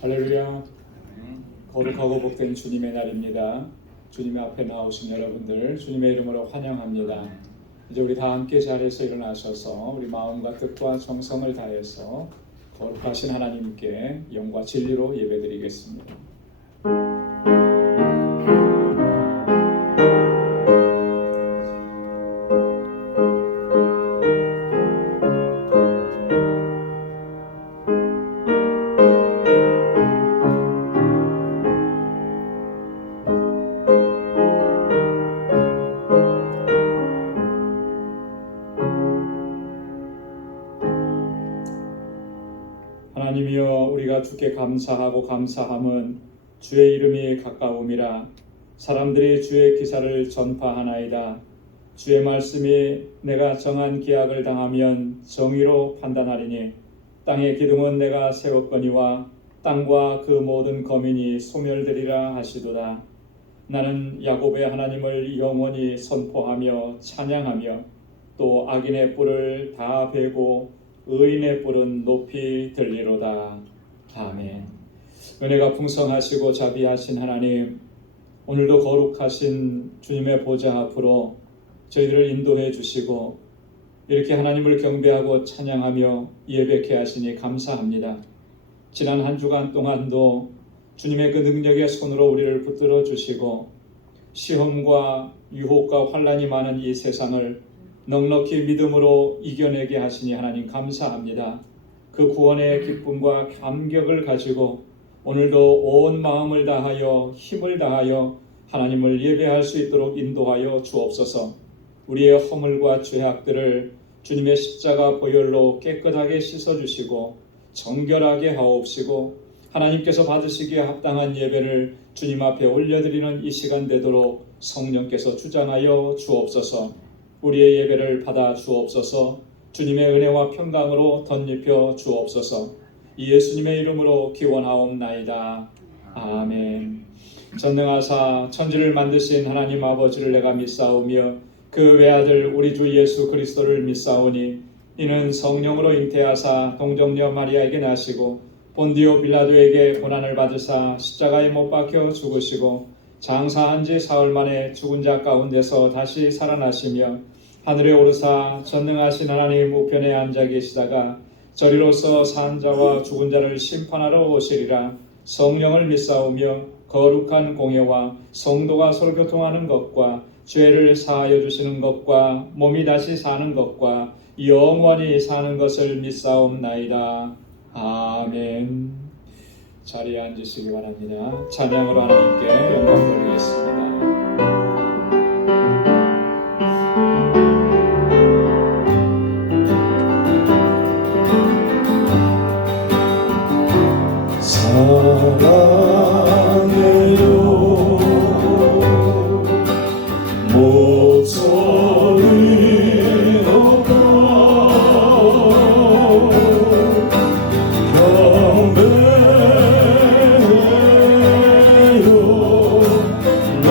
할렐루야. 거룩하고 복된 주님의 날입니다. 주님의 앞에 나오신 여러분들 주님의 이름으로 환영합니다. 이제 우리 다 함께 자리에서 일어나셔서 우리 마음과 뜻과 정성을 다해서 거룩하신 하나님께 영과 진리로 예배드리겠습니다. 하나님이여, 우리가 주께 감사하고 감사함은 주의 이름이 가까움이라. 사람들이 주의 기사를 전파하나이다. 주의 말씀이 내가 정한 기약을 당하면 정의로 판단하리니 땅의 기둥은 내가 세웠거니와 땅과 그 모든 거민이 소멸되리라 하시도다. 나는 야곱의 하나님을 영원히 선포하며 찬양하며 또 악인의 뿔을 다 베고 의인의 뿔은 높이 들리로다. 아멘. 은혜가 풍성하시고 자비하신 하나님, 오늘도 거룩하신 주님의 보좌 앞으로 저희들을 인도해 주시고 이렇게 하나님을 경배하고 찬양하며 예배케 하시니 감사합니다. 지난 한 주간 동안도 주님의 그 능력의 손으로 우리를 붙들어 주시고 시험과 유혹과 환난이 많은 이 세상을 넉넉히 믿음으로 이겨내게 하시니 하나님 감사합니다. 그 구원의 기쁨과 감격을 가지고 오늘도 온 마음을 다하여 힘을 다하여 하나님을 예배할 수 있도록 인도하여 주옵소서. 우리의 허물과 죄악들을 주님의 십자가 보혈로 깨끗하게 씻어주시고 정결하게 하옵시고 하나님께서 받으시기에 합당한 예배를 주님 앞에 올려드리는 이 시간 되도록 성령께서 주장하여 주옵소서. 우리의 예배를 받아 주옵소서. 주님의 은혜와 평강으로 덧입혀 주옵소서. 이 예수님의 이름으로 기원하옵나이다. 아멘. 전능하사 천지를 만드신 하나님 아버지를 내가 믿사오며 그 외아들 우리 주 예수 그리스도를 믿사오니 이는 성령으로 잉태하사 동정녀 마리아에게 나시고 본디오 빌라도에게 고난을 받으사 십자가에 못 박혀 죽으시고 장사한 지 사흘 만에 죽은 자 가운데서 다시 살아나시며 하늘에 오르사 전능하신 하나님 우편에 앉아 계시다가 저리로서 산 자와 죽은 자를 심판하러 오시리라. 성령을 믿사오며 거룩한 공예와 성도가 서로 교통하는 것과 죄를 사하여 주시는 것과 몸이 다시 사는 것과 영원히 사는 것을 믿사옵나이다. 아멘. 자리에 앉으시기 바랍니다. 찬양으로 하나님께 영광 돌리겠습니다. 사랑해요 목소리 높아 경배해요 내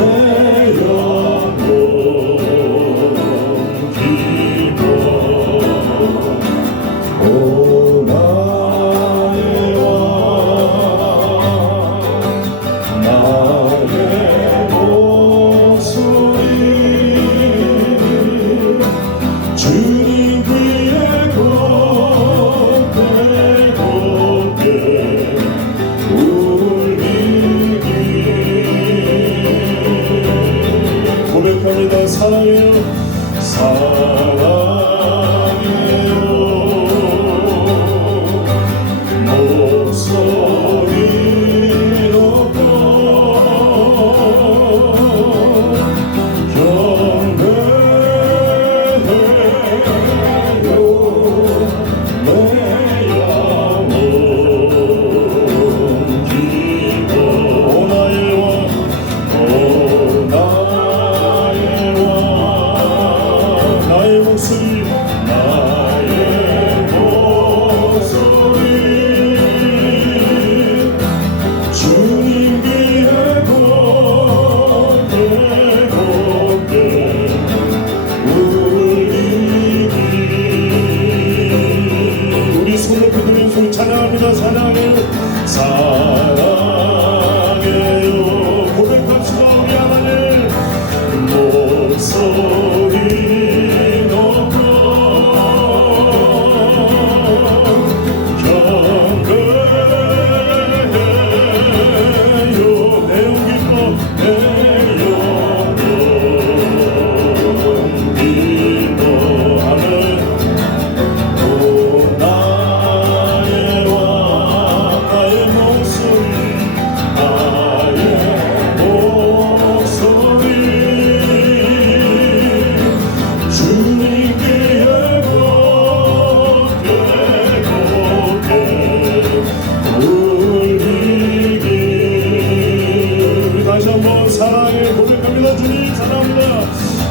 사랑합니다.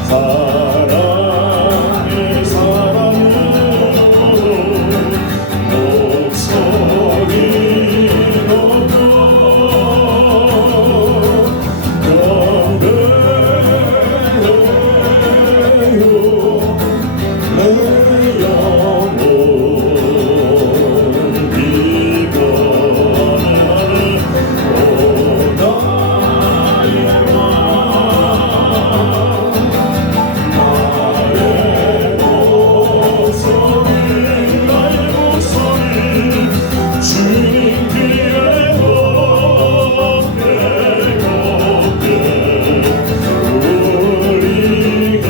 사랑의 사랑으로 목소리 높여 경배해요 내 영혼 이번에는 오 나의 왕 나의 목소리 주님 귀에 곱게 울리기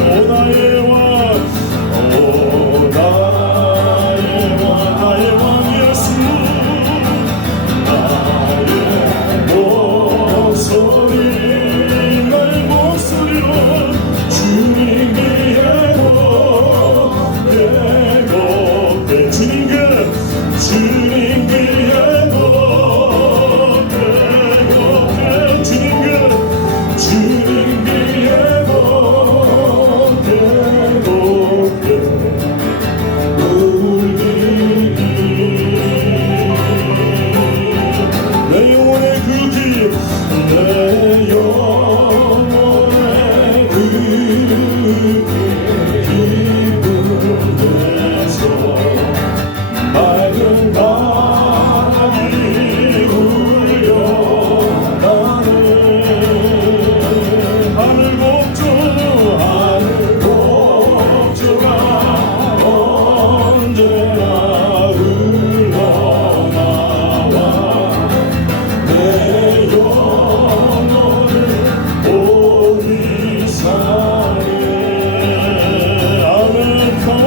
오 나의 왕 오 나의 왕 예수 나의 목소리 나의 목소리로 주님 귀에 곱게 주님 귀에 곱게 주님 귀에 곱게 울리니 내 영혼의 그 내 영혼의 그 기쁨에서 맑은 바람이 울려나네 하늘 곡조가 언제나 흘러나와 내 영혼을 보리사에 아멘 평화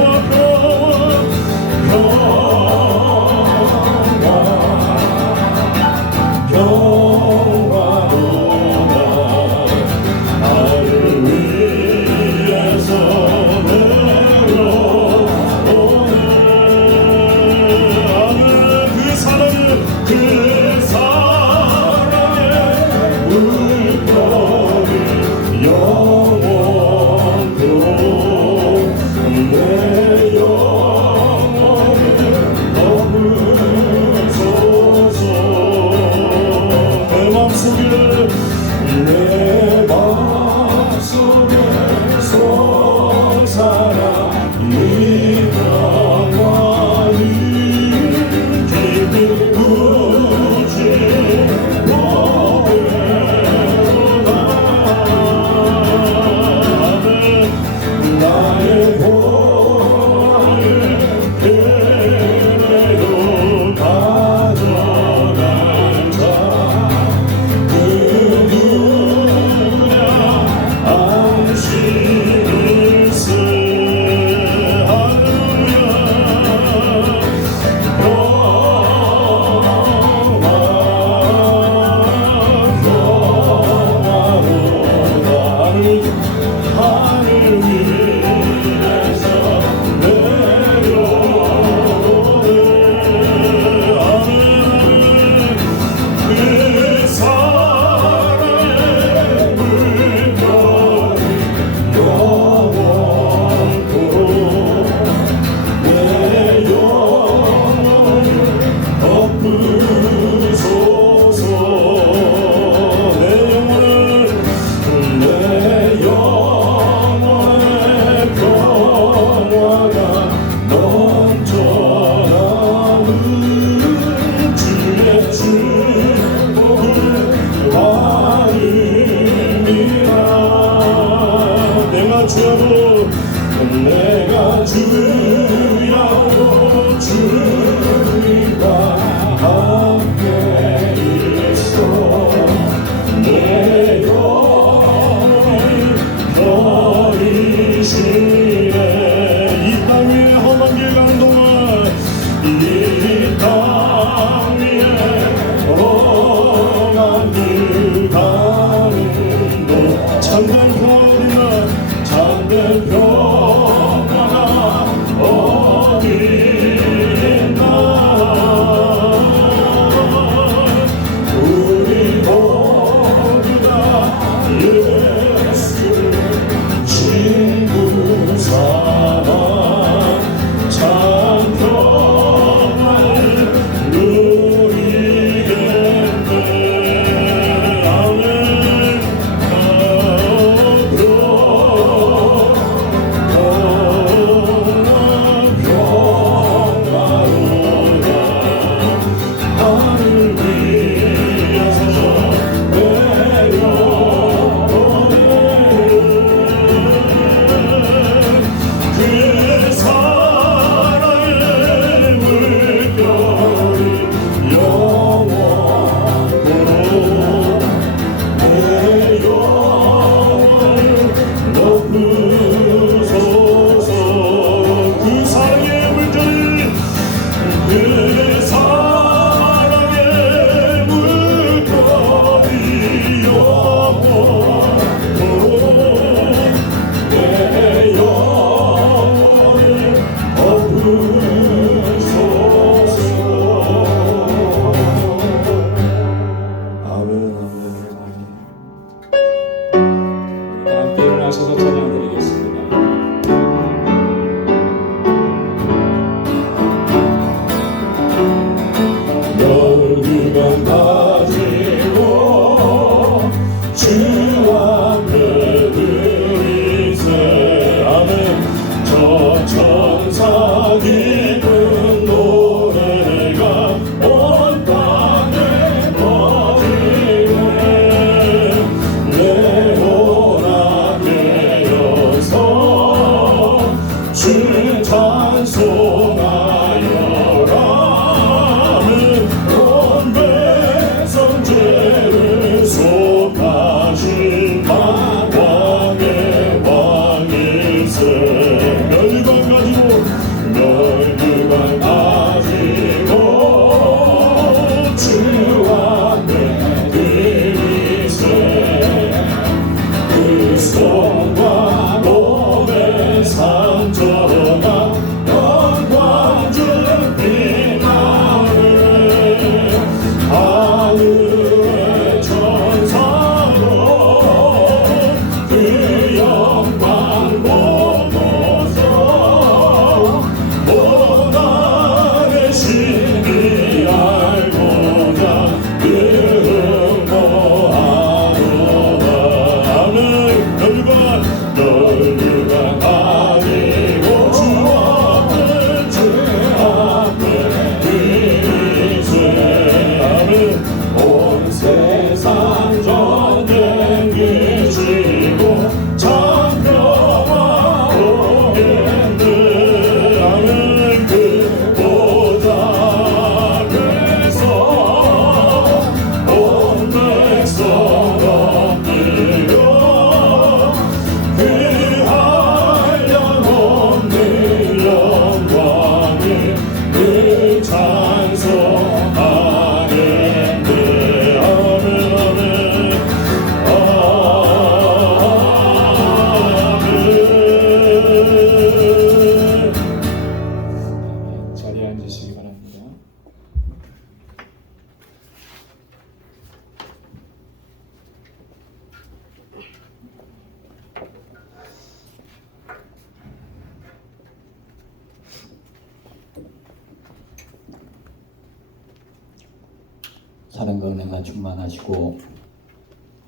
사랑과 은혜가 충만하시고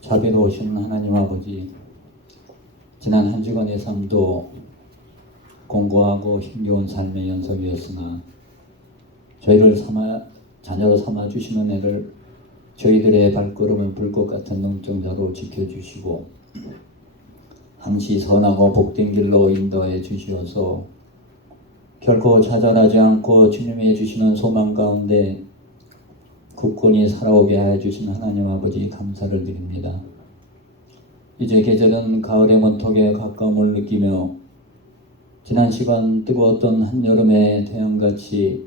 자비로우신 하나님 아버지, 지난 한 주간의 삶도 공고하고 힘겨운 삶의 연속이었으나 저희를 자녀로 삼아 주시는 애를 저희들의 발걸음을 불꽃 같은 눈동자로 지켜주시고 항시 선하고 복된 길로 인도해 주시어서 결코 좌절하지 않고 주님이 주시는 소망 가운데 굳건히 살아오게 하여 주신 하나님 아버지 감사를 드립니다. 이제 계절은 가을의 문턱에 가까움을 느끼며 지난 시간 뜨거웠던 한여름의 태양같이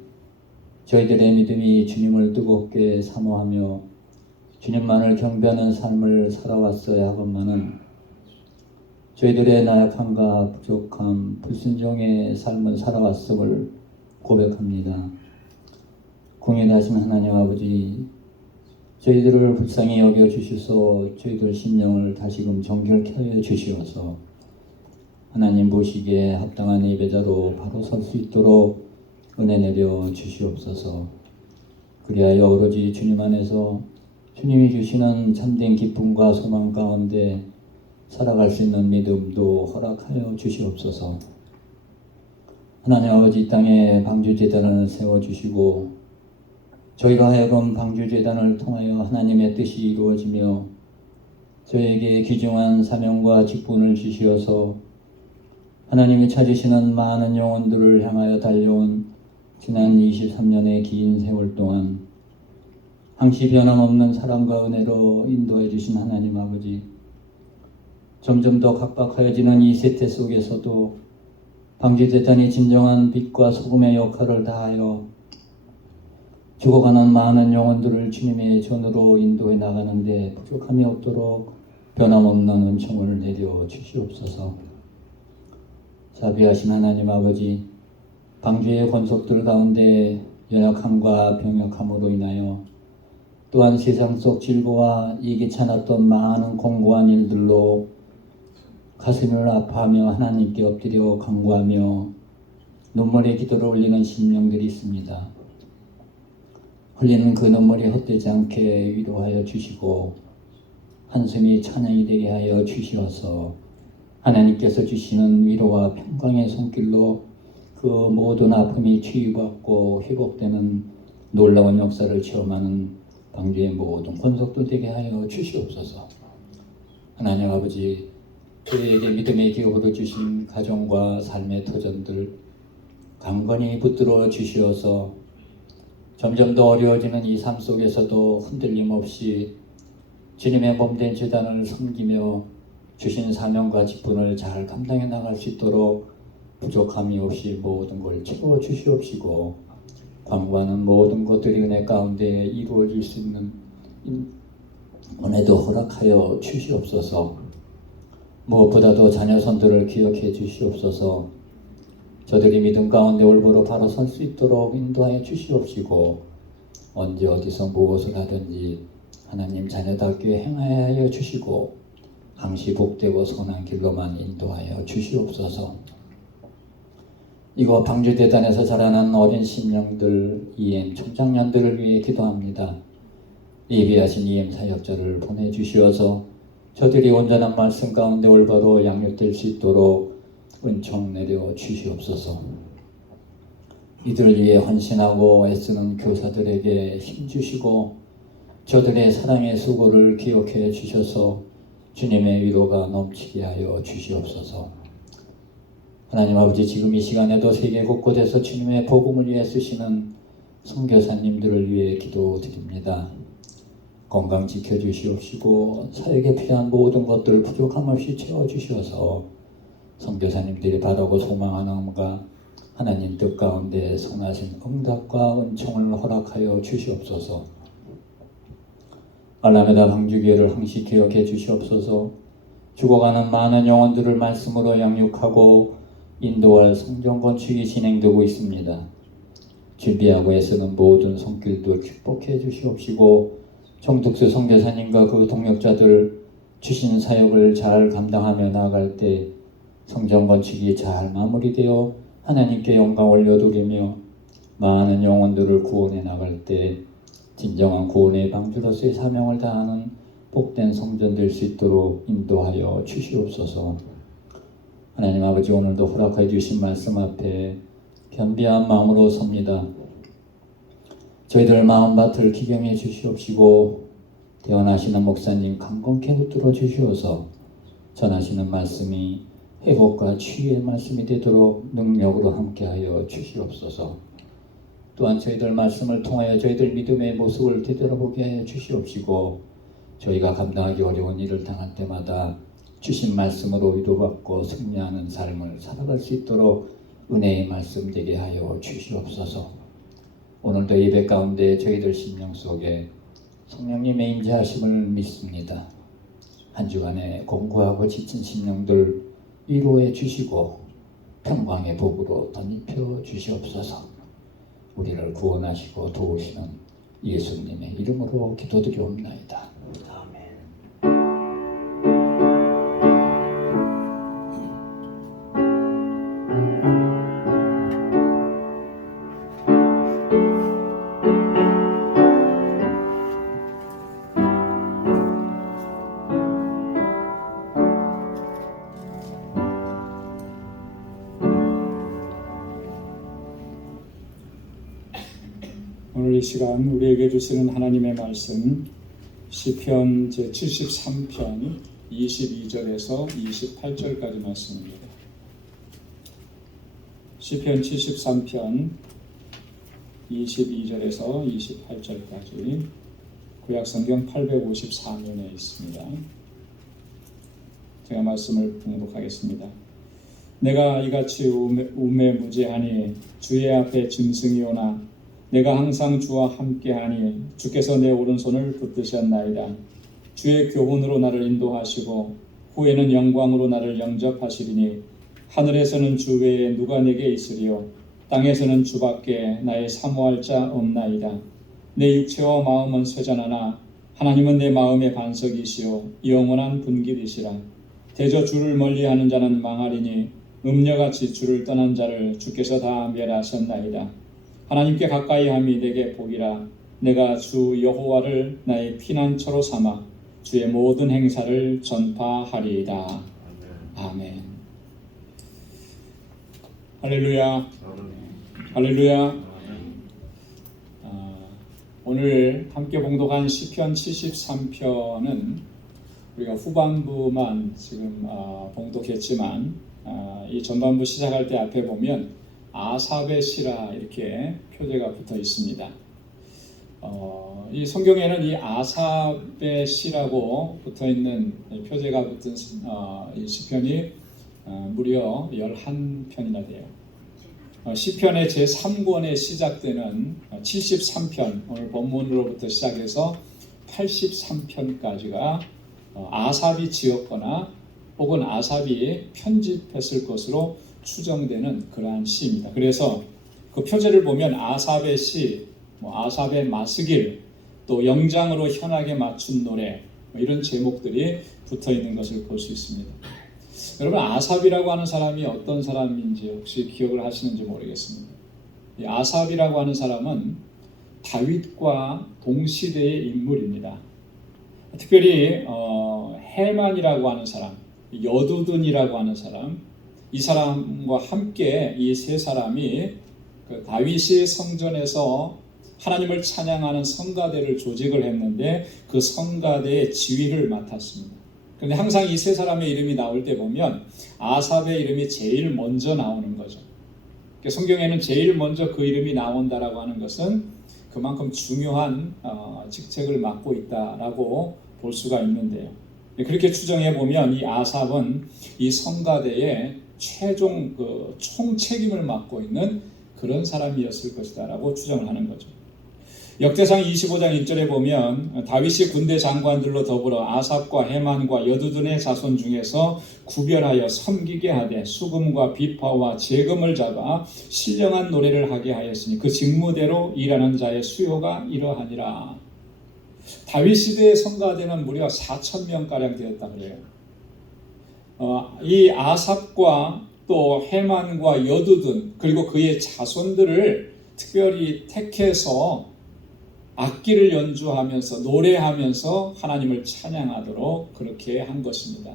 저희들의 믿음이 주님을 뜨겁게 사모하며 주님만을 경배하는 삶을 살아왔어야 하건만은 저희들의 나약함과 부족함, 불순종의 삶을 살아왔음을 고백합니다. 공연하신 하나님 아버지, 저희들을 불쌍히 여겨주셔서 저희들 심령을 다시금 정결케 하여 주시어서 하나님 보시기에 합당한 예배자로 바로 설 수 있도록 은혜 내려 주시옵소서. 그리하여 오로지 주님 안에서 주님이 주시는 참된 기쁨과 소망 가운데 살아갈 수 있는 믿음도 허락하여 주시옵소서. 하나님 아버지, 이 땅에 방주재단을 세워주시고 저희로 하여금 방주재단을 통하여 하나님의 뜻이 이루어지며 저에게 귀중한 사명과 직분을 주시어서 하나님이 찾으시는 많은 영혼들을 향하여 달려온 지난 23년의 긴 세월 동안 항시 변함없는 사랑과 은혜로 인도해 주신 하나님 아버지, 점점 더 각박하여지는 이 세태 속에서도 방주재단이 진정한 빛과 소금의 역할을 다하여 죽어가는 많은 영혼들을 주님의 전으로 인도해 나가는데 부족함이 없도록 변함없는 은총을 내려 주시옵소서. 자비하신 하나님 아버지, 방주의 권속들 가운데 연약함과 병약함으로 인하여 또한 세상 속 질고와 예기찮았던 많은 공고한 일들로 가슴을 아파하며 하나님께 엎드려 간구하며 눈물의 기도를 올리는 심령들이 있습니다. 흘리는 그 눈물이 헛되지 않게 위로하여 주시고 한숨이 찬양이 되게 하여 주시어서 하나님께서 주시는 위로와 평강의 손길로 그 모든 아픔이 치유받고 회복되는 놀라운 역사를 체험하는 방주의 모든 권속도 되게 하여 주시옵소서. 하나님 아버지, 저희에게 믿음의 기업으로 주신 가정과 삶의 터전들 강건히 붙들어 주시어서 점점 더 어려워지는 이 삶 속에서도 흔들림 없이 주님의 몸된 제단을 섬기며 주신 사명과 직분을 잘 감당해 나갈 수 있도록 부족함이 없이 모든 걸 채워 주시옵시고 관구하는 모든 것들이 은혜 가운데 이루어질 수 있는 은혜도 허락하여 주시옵소서. 무엇보다도 자녀손들을 기억해 주시옵소서. 저들이 믿음 가운데 올바로 바로 설 수 있도록 인도하여 주시옵시고 언제 어디서 무엇을 하든지 하나님 자녀답게 행하여 주시고 항시 복되고 선한 길로만 인도하여 주시옵소서. 이곳 방주대단에서 자라난 어린 심령들, EM 청장년들을 위해 기도합니다. 예비하신 EM 사역자를 보내주시어서 저들이 온전한 말씀 가운데 올바로 양육될 수 있도록 은총 내려 주시옵소서. 이들을 위해 헌신하고 애쓰는 교사들에게 힘주시고 저들의 사랑의 수고를 기억해 주셔서 주님의 위로가 넘치게 하여 주시옵소서. 하나님 아버지, 지금 이 시간에도 세계 곳곳에서 주님의 복음을 위해 쓰시는 선교사님들을 위해 기도드립니다. 건강 지켜주시옵시고 사역에 필요한 모든 것들 부족함 없이 채워주셔서 선교사님들이 바라고 소망하는 마음과 하나님 뜻 가운데 선하신 응답과 은총을 허락하여 주시옵소서. 알라메다 방주교회를 항시 기억해 주시옵소서. 죽어가는 많은 영혼들을 말씀으로 양육하고 인도할 성전 건축이 진행되고 있습니다. 준비하고 애쓰는 모든 손길도 축복해 주시옵시고 정득수 선교사님과 그 동역자들 주신 사역을 잘 감당하며 나아갈 때 성전 건축이 잘 마무리되어 하나님께 영광 올려드리며 많은 영혼들을 구원해 나갈 때 진정한 구원의 방주로서의 사명을 다하는 복된 성전 될 수 있도록 인도하여 주시옵소서. 하나님 아버지, 오늘도 허락해 주신 말씀 앞에 겸비한 마음으로 섭니다. 저희들 마음밭을 기경해 주시옵시고 대언하시는 목사님 강건케 붙들어 주시어서 전하시는 말씀이 회복과 치유의 말씀이 되도록 능력으로 함께하여 주시옵소서. 또한 저희들 말씀을 통하여 저희들 믿음의 모습을 되돌아보게 하여 주시옵시고 저희가 감당하기 어려운 일을 당할 때마다 주신 말씀으로 위로받고 승리하는 삶을 살아갈 수 있도록 은혜의 말씀 되게 하여 주시옵소서. 오늘도 예배 가운데 저희들 심령 속에 성령님의 임재하심을 믿습니다. 한 주간에 공고하고 지친 심령들 위로해 주시고 평강의 복으로 덧입혀 주시옵소서. 우리를 구원하시고 도우시는 예수님의 이름으로 기도드리옵나이다. 아멘. 오늘 이 시간 우리에게 주시는 하나님의 말씀 시편 제73편 22절에서 28절까지 말씀입니다. 시편 73편 22절에서 28절까지 구약성경 854면에 있습니다. 제가 말씀을 봉독하겠습니다. 내가 이같이 우매무제하니 주의 앞에 짐승이 오나 내가 항상 주와 함께하니 주께서 내 오른손을 붙드셨나이다. 주의 교훈으로 나를 인도하시고 후에는 영광으로 나를 영접하시리니 하늘에서는 주 외에 누가 내게 있으리요 땅에서는 주밖에 나의 사모할 자 없나이다. 내 육체와 마음은 쇠잔하나 하나님은 내 마음의 반석이시요 영원한 분길이시라. 대저 주를 멀리하는 자는 망하리니 음녀같이 주를 떠난 자를 주께서 다 멸하셨나이다. 하나님께 가까이함이 내게 복이라. 내가 주 여호와를 나의 피난처로 삼아 주의 모든 행사를 전파하리이다. 아멘. 할렐루야. 할렐루야. 오늘 함께 봉독한 시편 73편은 우리가 후반부만 지금 봉독했지만 이 전반부 시작할 때 앞에 보면 아삽의 시라 이렇게 표제가 붙어 있습니다. 이 성경에는 이 아삽의 시라고 붙어 있는 표제가 붙은 이 시편이 무려 11편이나 돼요. 시편의 제3권에 시작되는 73편, 오늘 본문으로부터 시작해서 83편까지가 아삽이 지었거나 혹은 아삽이 편집했을 것으로 추정되는 그러한 시입니다. 그래서 그 표제를 보면 아삽의 시, 아삽의 마스길, 또 영장으로 현악에 맞춘 노래 이런 제목들이 붙어 있는 것을 볼 수 있습니다. 여러분, 아삽이라고 하는 사람이 어떤 사람인지 혹시 기억을 하시는지 모르겠습니다. 이 아삽이라고 하는 사람은 다윗과 동시대의 인물입니다. 특별히 헤만이라고 하는 사람, 여두둔이라고 하는 사람, 이 사람과 함께 이 세 사람이 그 다윗이 성전에서 하나님을 찬양하는 성가대를 조직을 했는데 그 성가대의 지휘를 맡았습니다. 그런데 항상 이 세 사람의 이름이 나올 때 보면 아삽의 이름이 제일 먼저 나오는 거죠. 성경에는 제일 먼저 그 이름이 나온다라고 하는 것은 그만큼 중요한 직책을 맡고 있다라고 볼 수가 있는데요. 그렇게 추정해 보면 이 아삽은 이 성가대의 최종 총책임을 맡고 있는 그런 사람이었을 것이다라고 추정을 하는 거죠. 역대상 25장 1절에 보면 다윗이 군대 장관들로 더불어 아삽과 헤만과 여두둔의 자손 중에서 구별하여 섬기게 하되 수금과 비파와 재금을 잡아 신령한 노래를 하게 하였으니 그 직무대로 일하는 자의 수요가 이러하니라. 다윗 시대의 성가대는 무려 4,000명가량 되었다 그래요. 이 아삽과 또 헤만과 여두둔 그리고 그의 자손들을 특별히 택해서 악기를 연주하면서 노래하면서 하나님을 찬양하도록 그렇게 한 것입니다.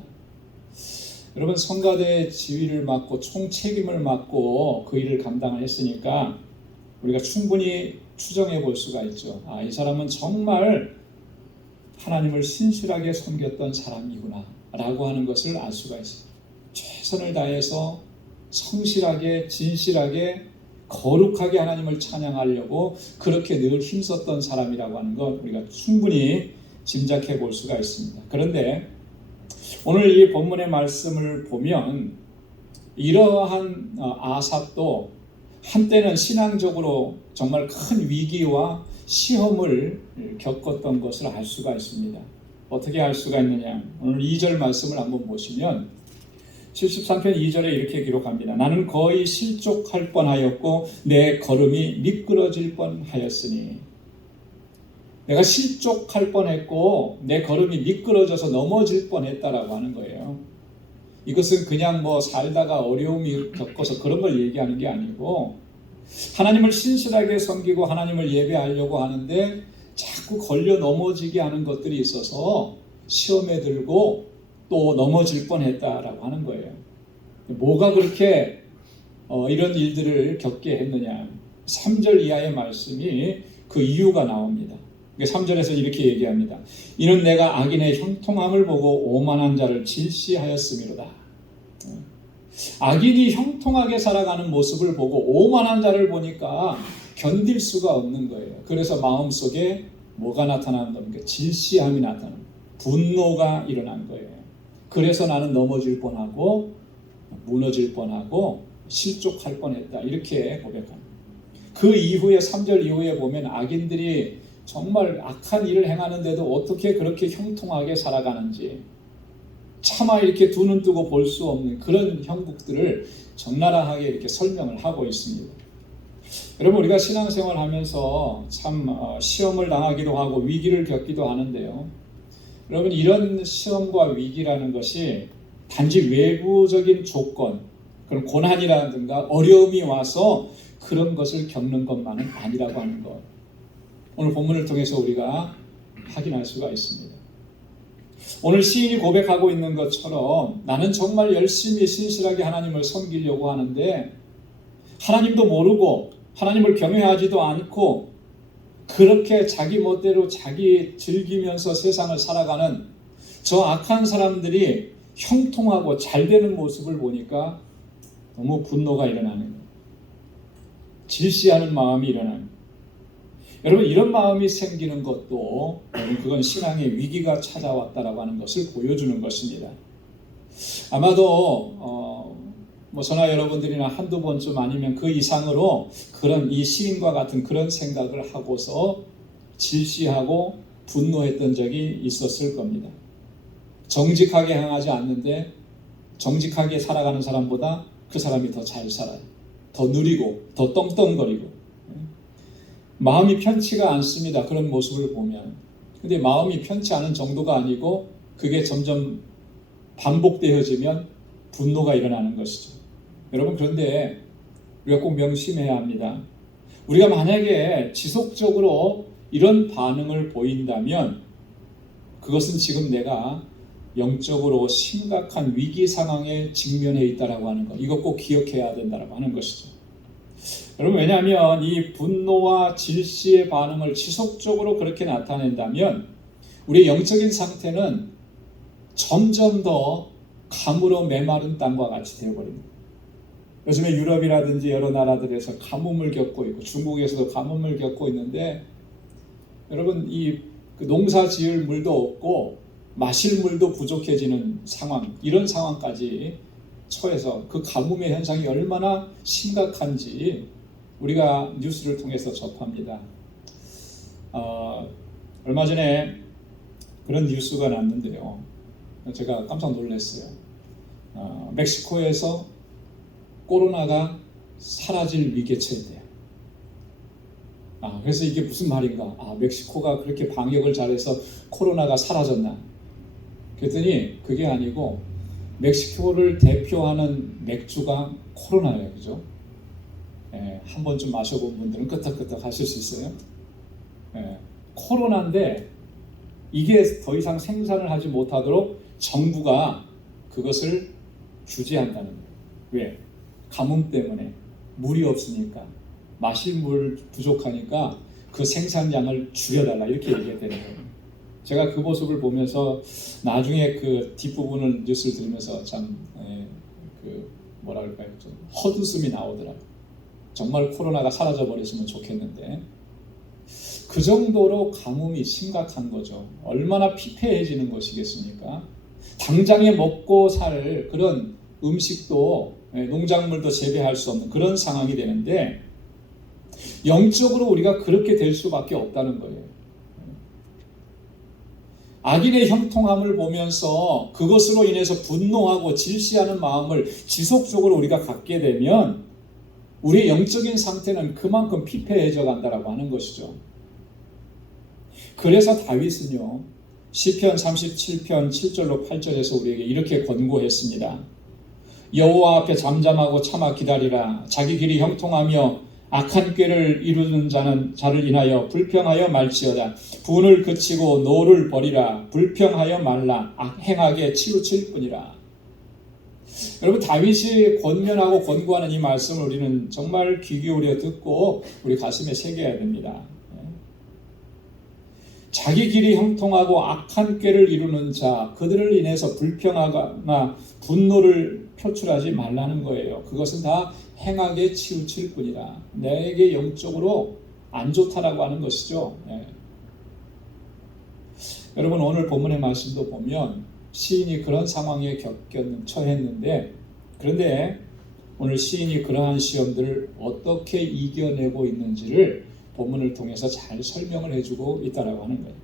여러분, 성가대의 지휘를 맡고 총책임을 맡고 그 일을 감당을 했으니까 우리가 충분히 추정해 볼 수가 있죠. 이 사람은 정말 하나님을 신실하게 섬겼던 사람이구나 라고 하는 것을 알 수가 있습니다. 최선을 다해서 성실하게 진실하게 거룩하게 하나님을 찬양하려고 그렇게 늘 힘썼던 사람이라고 하는 것 우리가 충분히 짐작해 볼 수가 있습니다. 그런데 오늘 이 본문의 말씀을 보면 이러한 아삽도 한때는 신앙적으로 정말 큰 위기와 시험을 겪었던 것을 알 수가 있습니다. 어떻게 알 수가 있느냐? 오늘 2절 말씀을 한번 보시면 73편 2절에 이렇게 기록합니다. 나는 거의 실족할 뻔하였고 내 걸음이 미끄러질 뻔하였으니. 내가 실족할 뻔했고 내 걸음이 미끄러져서 넘어질 뻔했다라고 하는 거예요. 이것은 그냥 살다가 어려움이 겪어서 그런 걸 얘기하는 게 아니고 하나님을 신실하게 섬기고 하나님을 예배하려고 하는데 자꾸 걸려 넘어지게 하는 것들이 있어서 시험에 들고 또 넘어질 뻔했다라고 하는 거예요. 뭐가 그렇게 이런 일들을 겪게 했느냐? 3절 이하의 말씀이 그 이유가 나옵니다. 3절에서 이렇게 얘기합니다. 이는 내가 악인의 형통함을 보고 오만한 자를 질시하였음이로다. 악인이 형통하게 살아가는 모습을 보고 오만한 자를 보니까 견딜 수가 없는 거예요. 그래서 마음속에 뭐가 나타나는 겁니까? 질시함이 나타나는 거예요. 분노가 일어난 거예요. 그래서 나는 넘어질 뻔하고 무너질 뻔하고 실족할 뻔했다. 이렇게 고백합니다. 그 이후에 3절 이후에 보면 악인들이 정말 악한 일을 행하는데도 어떻게 그렇게 형통하게 살아가는지 차마 이렇게 두 눈 뜨고 볼 수 없는 그런 형국들을 적나라하게 이렇게 설명을 하고 있습니다. 여러분, 우리가 신앙생활 하면서 참 시험을 당하기도 하고 위기를 겪기도 하는데요. 여러분, 이런 시험과 위기라는 것이 단지 외부적인 조건, 그런 고난이라든가 어려움이 와서 그런 것을 겪는 것만은 아니라고 하는 것. 오늘 본문을 통해서 우리가 확인할 수가 있습니다. 오늘 시인이 고백하고 있는 것처럼 나는 정말 열심히 신실하게 하나님을 섬기려고 하는데 하나님도 모르고 하나님을 경외하지도 않고 그렇게 자기 멋대로 자기 즐기면서 세상을 살아가는 저 악한 사람들이 형통하고 잘 되는 모습을 보니까 너무 분노가 일어나는 거예요. 질시하는 마음이 일어나는 거예요. 여러분, 이런 마음이 생기는 것도 그건 신앙의 위기가 찾아왔다라고 하는 것을 보여주는 것입니다. 아마도 저나 여러분들이나 한두 번쯤 아니면 그 이상으로 그런 이 시인과 같은 그런 생각을 하고서 질시하고 분노했던 적이 있었을 겁니다. 정직하게 행하지 않는데 정직하게 살아가는 사람보다 그 사람이 더 잘 살아요. 더 누리고 더 떵떵거리고 마음이 편치가 않습니다. 그런 모습을 보면. 근데 마음이 편치 않은 정도가 아니고 그게 점점 반복되어지면 분노가 일어나는 것이죠. 여러분, 그런데 우리가 꼭 명심해야 합니다. 우리가 만약에 지속적으로 이런 반응을 보인다면 그것은 지금 내가 영적으로 심각한 위기 상황에 직면해 있다라고 하는 것, 이거 꼭 기억해야 된다라고 하는 것이죠. 여러분, 왜냐하면 이 분노와 질시의 반응을 지속적으로 그렇게 나타낸다면 우리의 영적인 상태는 점점 더 가물어 메마른 땅과 같이 되어버립니다. 요즘에 유럽이라든지 여러 나라들에서 가뭄을 겪고 있고 중국에서도 가뭄을 겪고 있는데 여러분, 이 농사 지을 물도 없고 마실 물도 부족해지는 상황, 이런 상황까지 처해서 그 가뭄의 현상이 얼마나 심각한지 우리가 뉴스를 통해서 접합니다. 얼마 전에 그런 뉴스가 났는데요. 제가 깜짝 놀랐어요. 멕시코에서 코로나가 사라질 위기에 처했대요. 그래서 이게 무슨 말인가? 멕시코가 그렇게 방역을 잘해서 코로나가 사라졌나? 그랬더니 그게 아니고 멕시코를 대표하는 맥주가 코로나예요. 그죠? 한 번쯤 마셔본 분들은 끄떡끄떡 하실 수 있어요. 코로나인데 이게 더 이상 생산을 하지 못하도록 정부가 그것을 규제한다는 거예요. 왜? 가뭄 때문에 물이 없으니까, 마실 물 부족하니까 그 생산량을 줄여달라 이렇게 얘기했다는 거예요. 제가 그 모습을 보면서 나중에 그 뒷부분을 뉴스를 들으면서 참 뭐라 그럴까요? 좀 헛웃음이 나오더라고요. 정말 코로나가 사라져 버렸으면 좋겠는데 그 정도로 가뭄이 심각한 거죠. 얼마나 피폐해지는 것이겠습니까? 당장에 먹고 살 그런 음식도, 농작물도 재배할 수 없는 그런 상황이 되는데 영적으로 우리가 그렇게 될 수밖에 없다는 거예요. 악인의 형통함을 보면서 그것으로 인해서 분노하고 질시하는 마음을 지속적으로 우리가 갖게 되면 우리의 영적인 상태는 그만큼 피폐해져 간다라고 하는 것이죠. 그래서 다윗은요, 시편 37편 7절로 8절에서 우리에게 이렇게 권고했습니다. 여호와 앞에 잠잠하고 참아 기다리라. 자기 길이 형통하며 악한 꾀를 이루는 자를 인하여 불평하여 말지어다. 분을 그치고 노를 버리라. 불평하여 말라. 행하게 치우칠 뿐이라. 여러분, 다윗이 권면하고 권고하는 이 말씀을 우리는 정말 귀 기울여 듣고 우리 가슴에 새겨야 됩니다. 자기 길이 형통하고 악한 꾀를 이루는 자, 그들을 인해서 불평하거나 분노를 표출하지 말라는 거예요. 그것은 다 행하게 치우칠 뿐이라. 내게 영적으로 안 좋다라고 하는 것이죠. 여러분, 오늘 본문의 말씀도 보면 시인이 그런 상황에 처했는데, 그런데 오늘 시인이 그러한 시험들을 어떻게 이겨내고 있는지를 본문을 통해서 잘 설명을 해주고 있다라고 하는 거예요.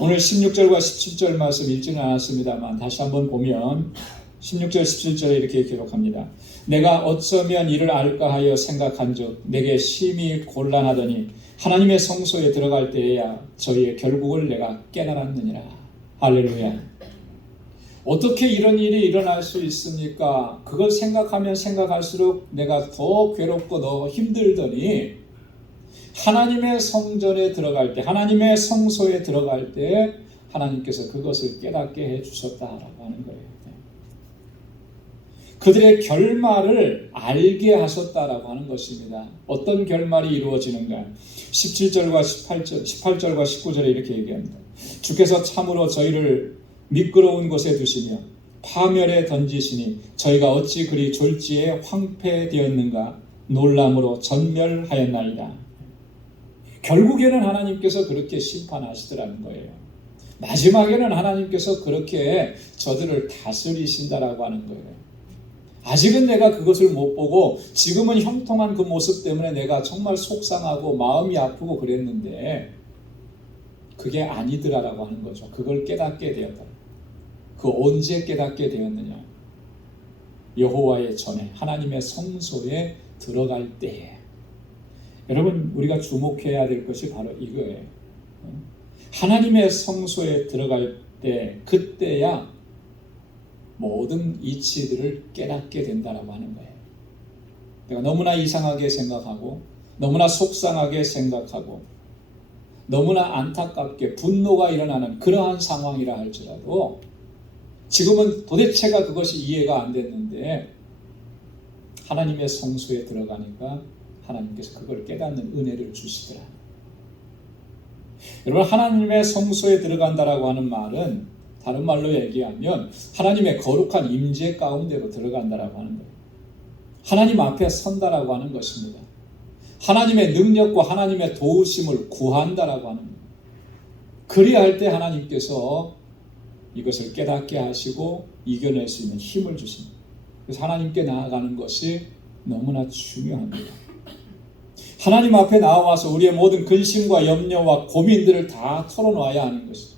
오늘 16절과 17절 말씀 읽지는 않았습니다만 다시 한번 보면 16절 17절에 이렇게 기록합니다. 내가 어쩌면 이를 알까 하여 생각한즉 내게 심히 곤란하더니 하나님의 성소에 들어갈 때에야 저희의 결국을 내가 깨달았느니라. 할렐루야. 어떻게 이런 일이 일어날 수 있습니까? 그걸 생각하면 생각할수록 내가 더 괴롭고 더 힘들더니 하나님의 성전에 들어갈 때, 하나님의 성소에 들어갈 때 하나님께서 그것을 깨닫게 해주셨다라고 하는 거예요. 그들의 결말을 알게 하셨다라고 하는 것입니다. 어떤 결말이 이루어지는가? 17절과 18절과 19절에 이렇게 얘기합니다. 주께서 참으로 저희를 미끄러운 곳에 두시며 파멸에 던지시니 저희가 어찌 그리 졸지에 황폐되었는가 놀람으로 전멸하였나이다. 결국에는 하나님께서 그렇게 심판하시더라는 거예요. 마지막에는 하나님께서 그렇게 저들을 다스리신다라고 하는 거예요. 아직은 내가 그것을 못 보고 지금은 형통한 그 모습 때문에 내가 정말 속상하고 마음이 아프고 그랬는데 그게 아니더라라고 하는 거죠. 그걸 깨닫게 되었다. 그 언제 깨닫게 되었느냐? 여호와의 전에 하나님의 성소에 들어갈 때에. 여러분, 우리가 주목해야 될 것이 바로 이거예요. 하나님의 성소에 들어갈 때, 그때야 모든 이치들을 깨닫게 된다라고 하는 거예요. 내가 너무나 이상하게 생각하고 너무나 속상하게 생각하고 너무나 안타깝게 분노가 일어나는 그러한 상황이라 할지라도 지금은 도대체가 그것이 이해가 안 됐는데 하나님의 성소에 들어가니까 하나님께서 그걸 깨닫는 은혜를 주시더라. 여러분, 하나님의 성소에 들어간다라고 하는 말은 다른 말로 얘기하면 하나님의 거룩한 임재 가운데로 들어간다라고 하는 거예요. 하나님 앞에 선다라고 하는 것입니다. 하나님의 능력과 하나님의 도우심을 구한다라고 하는 거예요. 그리할 때 하나님께서 이것을 깨닫게 하시고 이겨낼 수 있는 힘을 주십니다. 그래서 하나님께 나아가는 것이 너무나 중요합니다. 하나님 앞에 나와서 우리의 모든 근심과 염려와 고민들을 다 털어놓아야 하는 것이죠.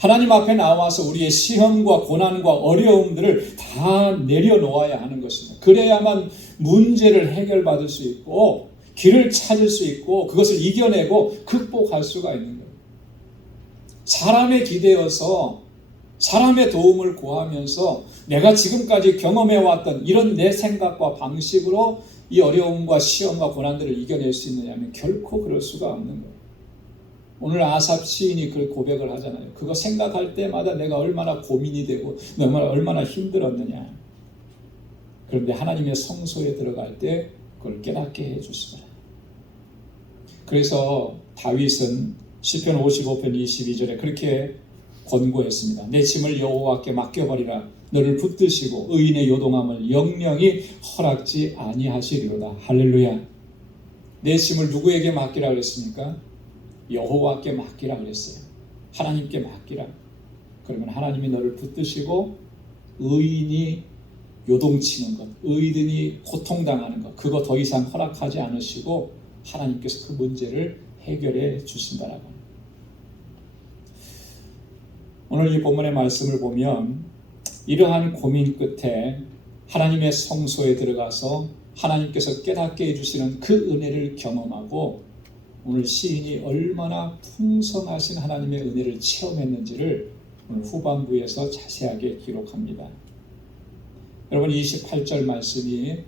하나님 앞에 나와서 우리의 시험과 고난과 어려움들을 다 내려놓아야 하는 것입니다. 그래야만 문제를 해결받을 수 있고 길을 찾을 수 있고 그것을 이겨내고 극복할 수가 있는 거예요. 사람에 기대어서 사람의 도움을 구하면서 내가 지금까지 경험해왔던 이런 내 생각과 방식으로 이 어려움과 시험과 고난들을 이겨낼 수 있느냐면 결코 그럴 수가 없는 거예요. 오늘 아삽 시인이 그 고백을 하잖아요. 그거 생각할 때마다 내가 얼마나 고민이 되고 얼마나 힘들었느냐. 그런데 하나님의 성소에 들어갈 때 그걸 깨닫게 해주시더라. 그래서 다윗은 시편 55편 22절에 그렇게 권고했습니다. 내 짐을 여호와께 맡겨버리라. 너를 붙드시고 의인의 요동함을 영영이 허락지 아니하시리로다. 할렐루야. 내 짐을 누구에게 맡기라 그랬습니까? 여호와께 맡기라 그랬어요. 하나님께 맡기라. 그러면 하나님이 너를 붙드시고 의인이 요동치는 것, 의인이 고통당하는 것, 그거 더 이상 허락하지 않으시고 하나님께서 그 문제를 해결해 주신다라고. 오늘 이 본문의 말씀을 보면 이러한 고민 끝에 하나님의 성소에 들어가서 하나님께서 깨닫게 해주시는 그 은혜를 경험하고 오늘 시인이 얼마나 풍성하신 하나님의 은혜를 체험했는지를 오늘 후반부에서 자세하게 기록합니다. 여러분 28절 말씀이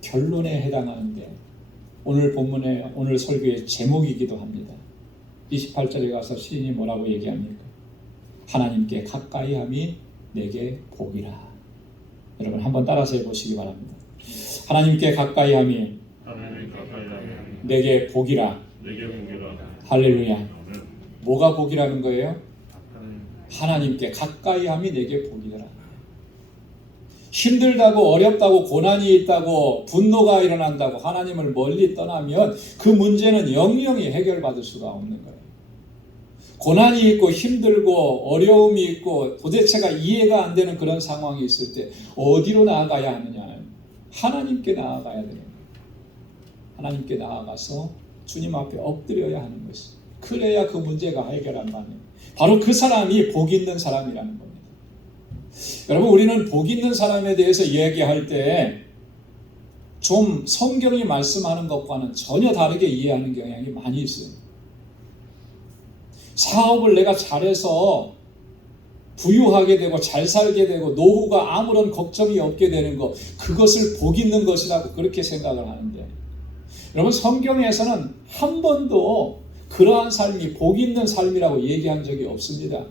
결론에 해당하는데 오늘 본문의 오늘 설교의 제목이기도 합니다. 28절에 가서 시인이 뭐라고 얘기합니까? 하나님께 가까이함이 내게 복이라. 여러분 한번 따라서 해보시기 바랍니다. 하나님께 가까이함이 내게 복이라. 할렐루야. 뭐가 복이라는 거예요? 하나님께 가까이함이 내게 복이라. 힘들다고 어렵다고 고난이 있다고 분노가 일어난다고 하나님을 멀리 떠나면 그 문제는 영영이 해결받을 수가 없는 거예요. 고난이 있고 힘들고 어려움이 있고 도대체가 이해가 안 되는 그런 상황이 있을 때 어디로 나아가야 하느냐? 하나님께 나아가야 돼요. 하나님께 나아가서 주님 앞에 엎드려야 하는 것이. 그래야 그 문제가 해결한다는. 바로 그 사람이 복 있는 사람이라는 겁니다. 여러분 우리는 복 있는 사람에 대해서 이야기할 때 좀 성경이 말씀하는 것과는 전혀 다르게 이해하는 경향이 많이 있어요. 사업을 내가 잘해서 부유하게 되고 잘 살게 되고 노후가 아무런 걱정이 없게 되는 것, 그것을 복 있는 것이라고 그렇게 생각을 하는데 여러분 성경에서는 한 번도 그러한 삶이 복 있는 삶이라고 얘기한 적이 없습니다.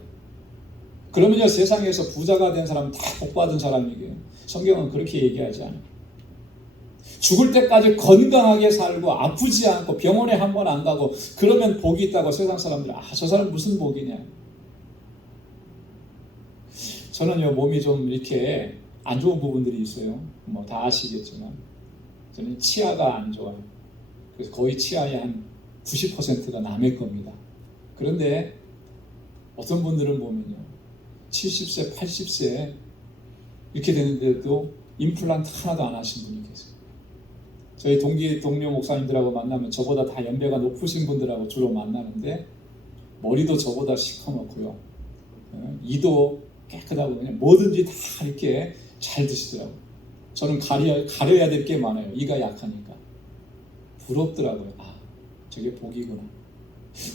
그러면요 세상에서 부자가 된 사람은 다 복 받은 사람이에요. 성경은 그렇게 얘기하지 않아요. 죽을 때까지 건강하게 살고 아프지 않고 병원에 한 번 안 가고 그러면 복이 있다고 세상 사람들이 저 사람 무슨 복이냐. 저는요 몸이 좀 이렇게 안 좋은 부분들이 있어요. 뭐 다 아시겠지만 저는 치아가 안 좋아요. 그래서 거의 치아의 한 90%가 남의 겁니다. 그런데 어떤 분들은 보면요 70세, 80세 이렇게 되는데도 임플란트 하나도 안 하신 분이 계세요. 저희 동료 목사님들하고 만나면 저보다 다 연배가 높으신 분들하고 주로 만나는데 머리도 저보다 시커멓고요. 이도 깨끗하고 그냥 뭐든지 다 이렇게 잘 드시더라고요. 저는 가려야 될 게 많아요. 이가 약하니까. 부럽더라고요. 저게 복이구나.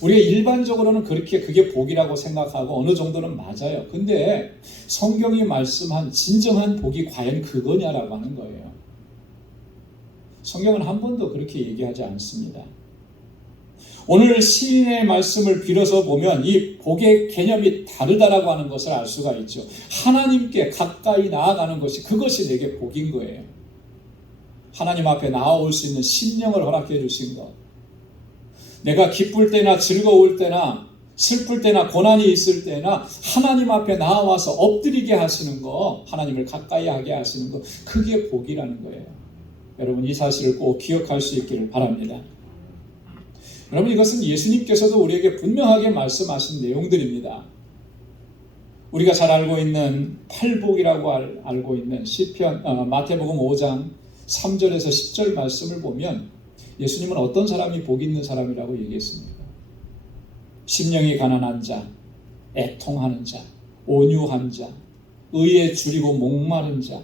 우리가 일반적으로는 그렇게 그게 복이라고 생각하고 어느 정도는 맞아요. 근데 성경이 말씀한 진정한 복이 과연 그거냐라고 하는 거예요. 성경은 한 번도 그렇게 얘기하지 않습니다. 오늘 시인의 말씀을 빌어서 보면 이 복의 개념이 다르다라고 하는 것을 알 수가 있죠. 하나님께 가까이 나아가는 것이 그것이 내게 복인 거예요. 하나님 앞에 나아올 수 있는 심령을 허락해 주신 것. 내가 기쁠 때나 즐거울 때나 슬플 때나 고난이 있을 때나 하나님 앞에 나와서 엎드리게 하시는 거, 하나님을 가까이 하게 하시는 거, 그게 복이라는 거예요. 여러분 이 사실을 꼭 기억할 수 있기를 바랍니다. 여러분 이것은 예수님께서도 우리에게 분명하게 말씀하신 내용들입니다. 우리가 잘 알고 있는 팔복이라고 알고 있는 시편 마태복음 5장 3절에서 10절 말씀을 보면 예수님은 어떤 사람이 복 있는 사람이라고 얘기했습니까? 심령이 가난한 자, 애통하는 자, 온유한 자, 의에 줄이고 목마른 자,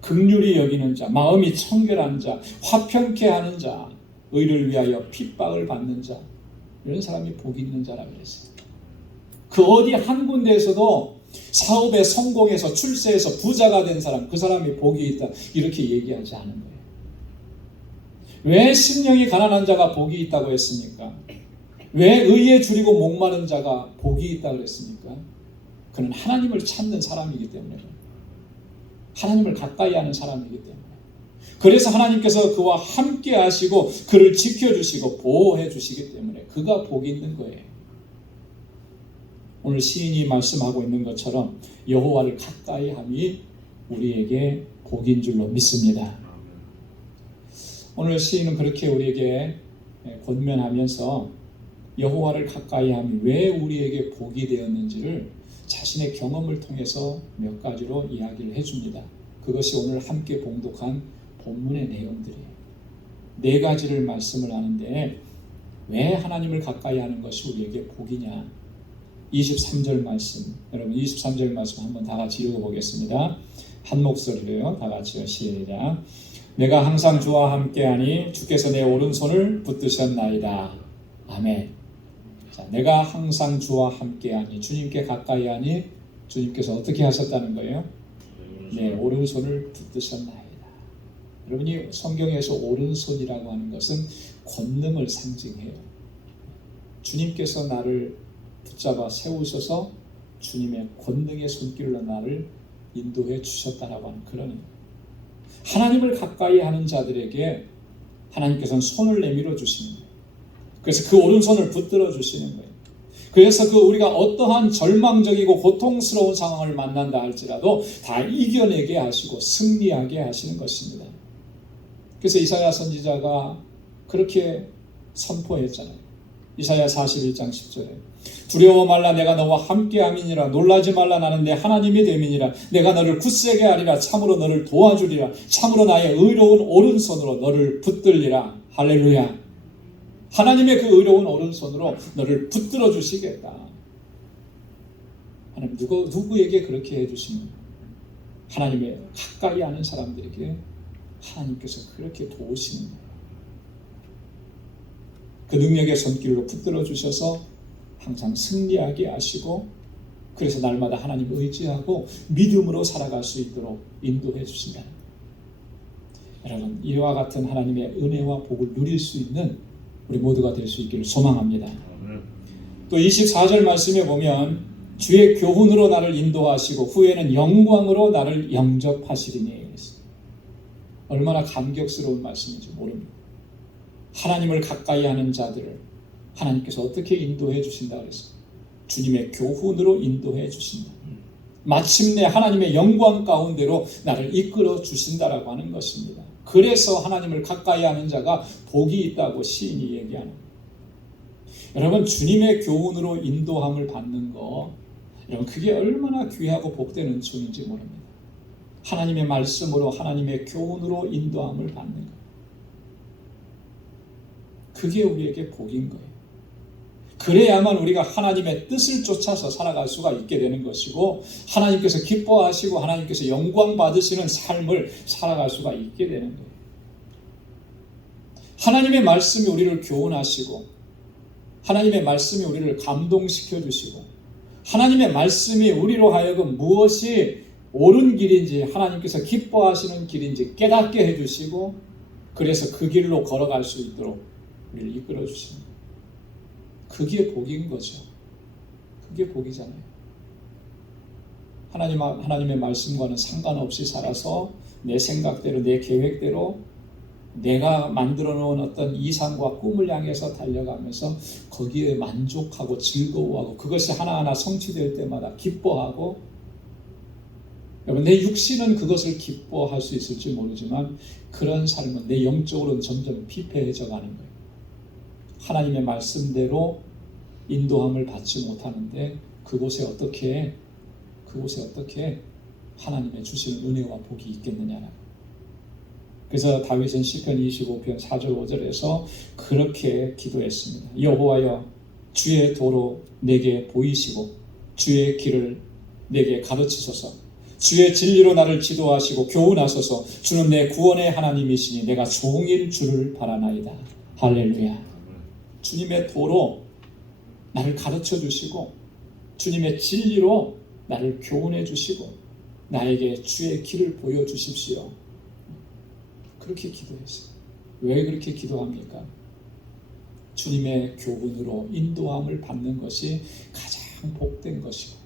긍휼히 여기는 자, 마음이 청결한 자, 화평케 하는 자, 의를 위하여 핍박을 받는 자, 이런 사람이 복 있는 자라고 그랬어요. 그 어디 한 군데에서도 사업에 성공해서 출세해서 부자가 된 사람, 그 사람이 복이 있다 이렇게 얘기하지 않은 거예요. 왜 심령이 가난한 자가 복이 있다고 했습니까? 왜 의에 줄이고 목마른 자가 복이 있다 그랬습니까? 그는 하나님을 찾는 사람이기 때문에, 하나님을 가까이 하는 사람이기 때문에. 그래서 하나님께서 그와 함께 하시고 그를 지켜주시고 보호해 주시기 때문에 그가 복이 있는 거예요. 오늘 시인이 말씀하고 있는 것처럼 여호와를 가까이 함이 우리에게 복인 줄로 믿습니다. 오늘 시인은 그렇게 우리에게 권면하면서 여호와를 가까이 함이 왜 우리에게 복이 되었는지를 자신의 경험을 통해서 몇 가지로 이야기를 해줍니다. 그것이 오늘 함께 봉독한 본문의 내용들이에요. 네 가지를 말씀을 하는데 왜 하나님을 가까이 하는 것이 우리에게 복이냐? 23절 말씀, 여러분 23절 말씀 한번 다 같이 읽어보겠습니다. 한 목소리로요. 다 같이요. 시작. 내가 항상 주와 함께하니 주께서 내 오른손을 붙드셨나이다. 아멘. 자, 내가 항상 주와 함께하니, 주님께 가까이하니 주님께서 어떻게 하셨다는 거예요? 내 오른손을 붙드셨나이다. 여러분이 성경에서 오른손이라고 하는 것은 권능을 상징해요. 주님께서 나를 붙잡아 세우셔서 주님의 권능의 손길로 나를 인도해 주셨다라고 하는 그런 의미. 하나님을 가까이 하는 자들에게 하나님께서는 손을 내밀어 주시는 거예요. 그래서 그 오른손을 붙들어 주시는 거예요. 그래서 우리가 어떠한 절망적이고 고통스러운 상황을 만난다 할지라도 다 이겨내게 하시고 승리하게 하시는 것입니다. 그래서 이사야 선지자가 그렇게 선포했잖아요. 이사야 41장 10절에 두려워 말라 내가 너와 함께함이니라 놀라지 말라 나는 내 하나님이 됨이니라 내가 너를 굳세게 하리라 참으로 너를 도와주리라 참으로 나의 의로운 오른손으로 너를 붙들리라. 할렐루야. 하나님의 그 의로운 오른손으로 너를 붙들어 주시겠다. 하나님 누구에게 그렇게 해주시는 하나님의 가까이 하는 사람들에게 하나님께서 그렇게 도우시는 거예요. 그 능력의 손길로 붙들어 주셔서 항상 승리하게 하시고 그래서 날마다 하나님 의지하고 믿음으로 살아갈 수 있도록 인도해 주신다. 여러분 이와 같은 하나님의 은혜와 복을 누릴 수 있는 우리 모두가 될 수 있기를 소망합니다. 또 24절 말씀에 보면 주의 교훈으로 나를 인도하시고 후에는 영광으로 나를 영접하시리니. 얼마나 감격스러운 말씀인지 모릅니다. 하나님을 가까이 하는 자들을 하나님께서 어떻게 인도해 주신다 그랬어요? 주님의 교훈으로 인도해 주신다. 마침내 하나님의 영광 가운데로 나를 이끌어 주신다라고 하는 것입니다. 그래서 하나님을 가까이 하는 자가 복이 있다고 시인이 얘기하는 거예요. 여러분 주님의 교훈으로 인도함을 받는 거 여러분 그게 얼마나 귀하고 복된 은총인지 모릅니다. 하나님의 말씀으로 하나님의 교훈으로 인도함을 받는 것. 그게 우리에게 복인 거예요. 그래야만 우리가 하나님의 뜻을 쫓아서 살아갈 수가 있게 되는 것이고 하나님께서 기뻐하시고 하나님께서 영광 받으시는 삶을 살아갈 수가 있게 되는 거예요. 하나님의 말씀이 우리를 교훈하시고 하나님의 말씀이 우리를 감동시켜 주시고 하나님의 말씀이 우리로 하여금 무엇이 옳은 길인지 하나님께서 기뻐하시는 길인지 깨닫게 해주시고 그래서 그 길로 걸어갈 수 있도록 우리를 이끌어 주십니다. 그게 복인 거죠. 그게 복이잖아요. 하나님의 말씀과는 상관없이 살아서 내 생각대로 내 계획대로 내가 만들어 놓은 어떤 이상과 꿈을 향해서 달려가면서 거기에 만족하고 즐거워하고 그것이 하나하나 성취될 때마다 기뻐하고 여러분 내 육신은 그것을 기뻐할 수 있을지 모르지만 그런 삶은 내 영적으로는 점점 피폐해져 가는 거예요. 하나님의 말씀대로 인도함을 받지 못하는데 그곳에 어떻게 하나님의 주시는 은혜와 복이 있겠느냐. 그래서 다윗은 시편 25편 4절 5절에서 그렇게 기도했습니다. 여호와여 주의 도로 내게 보이시고 주의 길을 내게 가르치소서. 주의 진리로 나를 지도하시고 교훈하소서. 주는 내 구원의 하나님이시니 내가 종일 주를 바라나이다. 할렐루야. 주님의 도로 나를 가르쳐 주시고 주님의 진리로 나를 교훈해 주시고 나에게 주의 길을 보여주십시오. 그렇게 기도했어요. 왜 그렇게 기도합니까? 주님의 교훈으로 인도함을 받는 것이 가장 복된 것이고,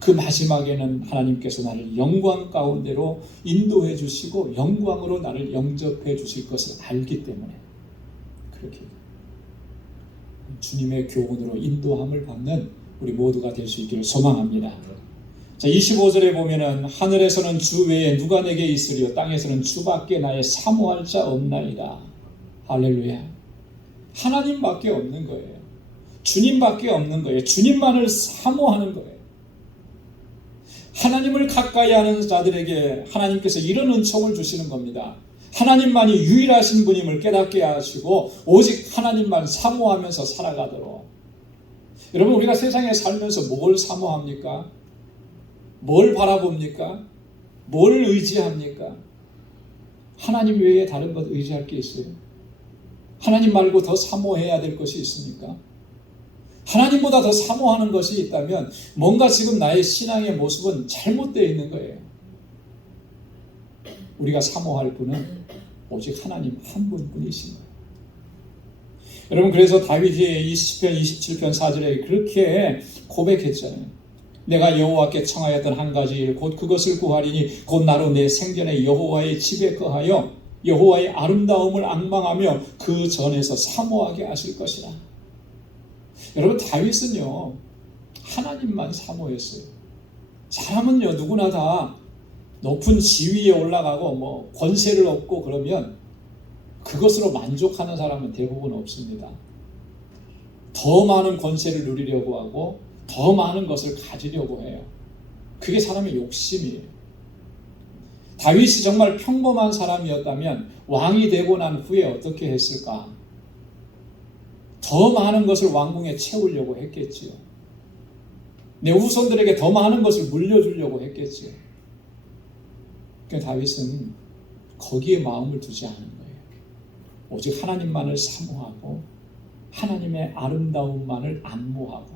그 마지막에는 하나님께서 나를 영광 가운데로 인도해 주시고 영광으로 나를 영접해 주실 것을 알기 때문에 그렇게 주님의 교훈으로 인도함을 받는 우리 모두가 될 수 있기를 소망합니다. 자, 25절에 보면은 하늘에서는 주 외에 누가 내게 있으리요 땅에서는 주밖에 나의 사모할 자 없나이다. 할렐루야. 하나님밖에 없는 거예요. 주님밖에 없는 거예요. 주님만을 사모하는 거예요. 하나님을 가까이 하는 자들에게 하나님께서 이런 은총을 주시는 겁니다. 하나님만이 유일하신 분임을 깨닫게 하시고 오직 하나님만 사모하면서 살아가도록. 여러분, 우리가 세상에 살면서 뭘 사모합니까? 뭘 바라봅니까? 뭘 의지합니까? 하나님 외에 다른 것 의지할 게 있어요? 하나님 말고 더 사모해야 될 것이 있습니까? 하나님보다 더 사모하는 것이 있다면 뭔가 지금 나의 신앙의 모습은 잘못되어 있는 거예요. 우리가 사모할 분은 오직 하나님 한 분뿐이신 거예요. 여러분, 그래서 다윗이 20편 27편 4절에 그렇게 고백했잖아요. 내가 여호와께 청하였던 한 가지 일 곧 그것을 구하리니 곧 나로 내 생전에 여호와의 집에 거하여 여호와의 아름다움을 앙망하며 그 전에서 사모하게 하실 것이라. 여러분, 다윗은요 하나님만 사모했어요. 사람은요 누구나 다 높은 지위에 올라가고 권세를 얻고 그러면 그것으로 만족하는 사람은 대부분 없습니다. 더 많은 권세를 누리려고 하고 더 많은 것을 가지려고 해요. 그게 사람의 욕심이에요. 다윗이 정말 평범한 사람이었다면 왕이 되고 난 후에 어떻게 했을까? 더 많은 것을 왕궁에 채우려고 했겠지요. 내 후손들에게 더 많은 것을 물려주려고 했겠지요. 그러니까 다윗은 거기에 마음을 두지 않은 거예요. 오직 하나님만을 사모하고 하나님의 아름다움만을 안모하고,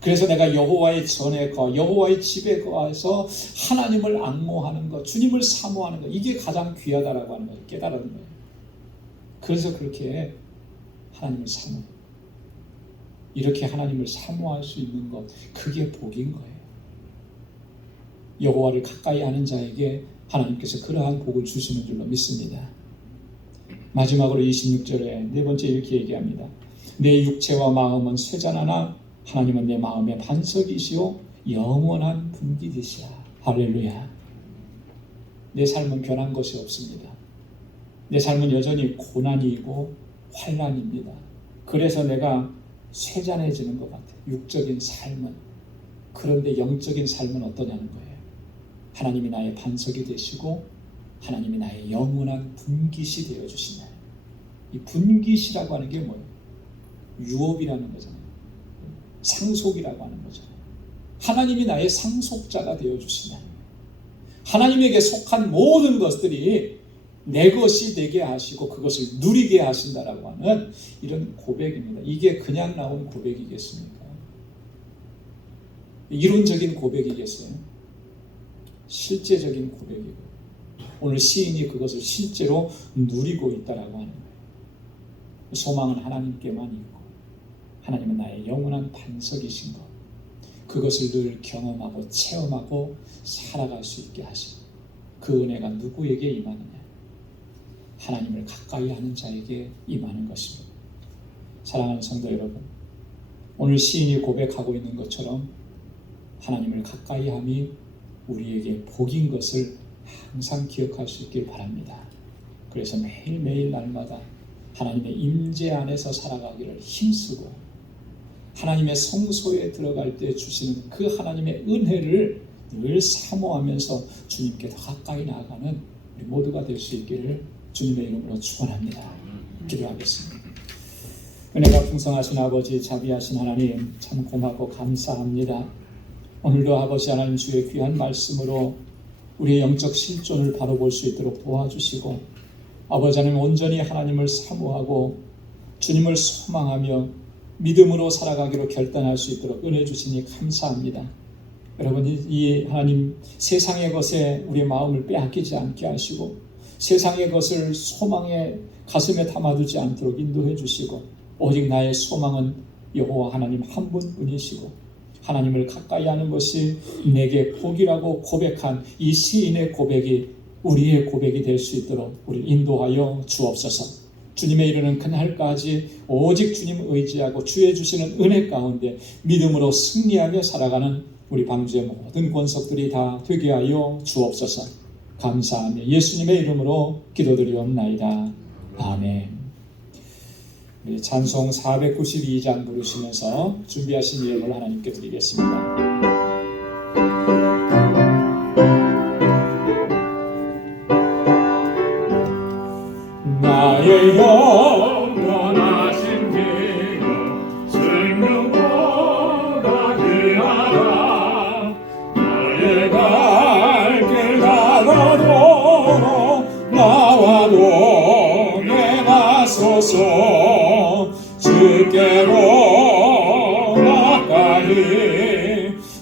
그래서 내가 여호와의 전에 여호와의 집에 거해서 하나님을 앙모하는 것, 주님을 사모하는 것, 이게 가장 귀하다라고 하는 것을 깨달은 거예요. 그래서 그렇게 하나님을 사모해요. 이렇게 하나님을 사모할 수 있는 것, 그게 복인 거예요. 여호와를 가까이 하는 자에게 하나님께서 그러한 복을 주시는 줄로 믿습니다. 마지막으로 26절에 네 번째 이렇게 얘기합니다. 내 육체와 마음은 쇠잔하나 하나님은 내 마음의 반석이시오 영원한 분기이시라. 할렐루야. 내 삶은 변한 것이 없습니다. 내 삶은 여전히 고난이고 환난입니다. 그래서 내가 쇠잔해지는 것 같아요. 육적인 삶은. 그런데 영적인 삶은 어떠냐는 거예요. 하나님이 나의 반석이 되시고 하나님이 나의 영원한 분깃이 되어주시나요. 이 분깃이라고 하는 게 뭐예요? 유업이라는 거잖아요. 상속이라고 하는 거잖아요. 하나님이 나의 상속자가 되어주시나요. 하나님에게 속한 모든 것들이 내 것이 되게 하시고 그것을 누리게 하신다라고 하는 이런 고백입니다. 이게 그냥 나온 고백이겠습니까? 이론적인 고백이겠어요? 실제적인 고백이고, 오늘 시인이 그것을 실제로 누리고 있다라고 하는 거예요. 소망은 하나님께만 있고 하나님은 나의 영원한 반석이신 것, 그것을 늘 경험하고 체험하고 살아갈 수 있게 하시고, 그 은혜가 누구에게 임하느냐? 하나님을 가까이 하는 자에게 임하는 것입니다. 사랑하는 성도 여러분, 오늘 시인이 고백하고 있는 것처럼 하나님을 가까이 함이 우리에게 복인 것을 항상 기억할 수 있길 바랍니다. 그래서 매일매일 날마다 하나님의 임재 안에서 살아가기를 힘쓰고 하나님의 성소에 들어갈 때 주시는 그 하나님의 은혜를 늘 사모하면서 주님께 더 가까이 나아가는 우리 모두가 될 수 있기를 주님의 이름으로 축원합니다. 기도하겠습니다. 은혜가 풍성하신 아버지, 자비하신 하나님, 참 고맙고 감사합니다. 오늘도 아버지 하나님 주의 귀한 말씀으로 우리의 영적 실존을 바로 볼 수 있도록 도와주시고, 아버지 하나님 온전히 하나님을 사모하고 주님을 소망하며 믿음으로 살아가기로 결단할 수 있도록 은혜 주시니 감사합니다. 여러분, 이 하나님 세상의 것에 우리의 마음을 빼앗기지 않게 하시고 세상의 것을 소망의 가슴에 담아두지 않도록 인도해 주시고, 오직 나의 소망은 여호와 하나님 한 분뿐이시고 하나님을 가까이 하는 것이 내게 복이라고 고백한 이 시인의 고백이 우리의 고백이 될 수 있도록 우리 인도하여 주옵소서. 주님의 이르는 그날까지 오직 주님 의지하고 주의 주시는 은혜 가운데 믿음으로 승리하며 살아가는 우리 방주의 모든 권속들이 다 되게 하여 주옵소서. 감사하며 예수님의 이름으로 기도드리옵나이다. 아멘. 우리 찬송 492장 부르시면서 준비하신 예물을 하나님께 드리겠습니다. 나의 영원하신 기도 생명보다 귀하다. 나의 갈 길 다가도록 나와 동행 하소서. 주께로 가까이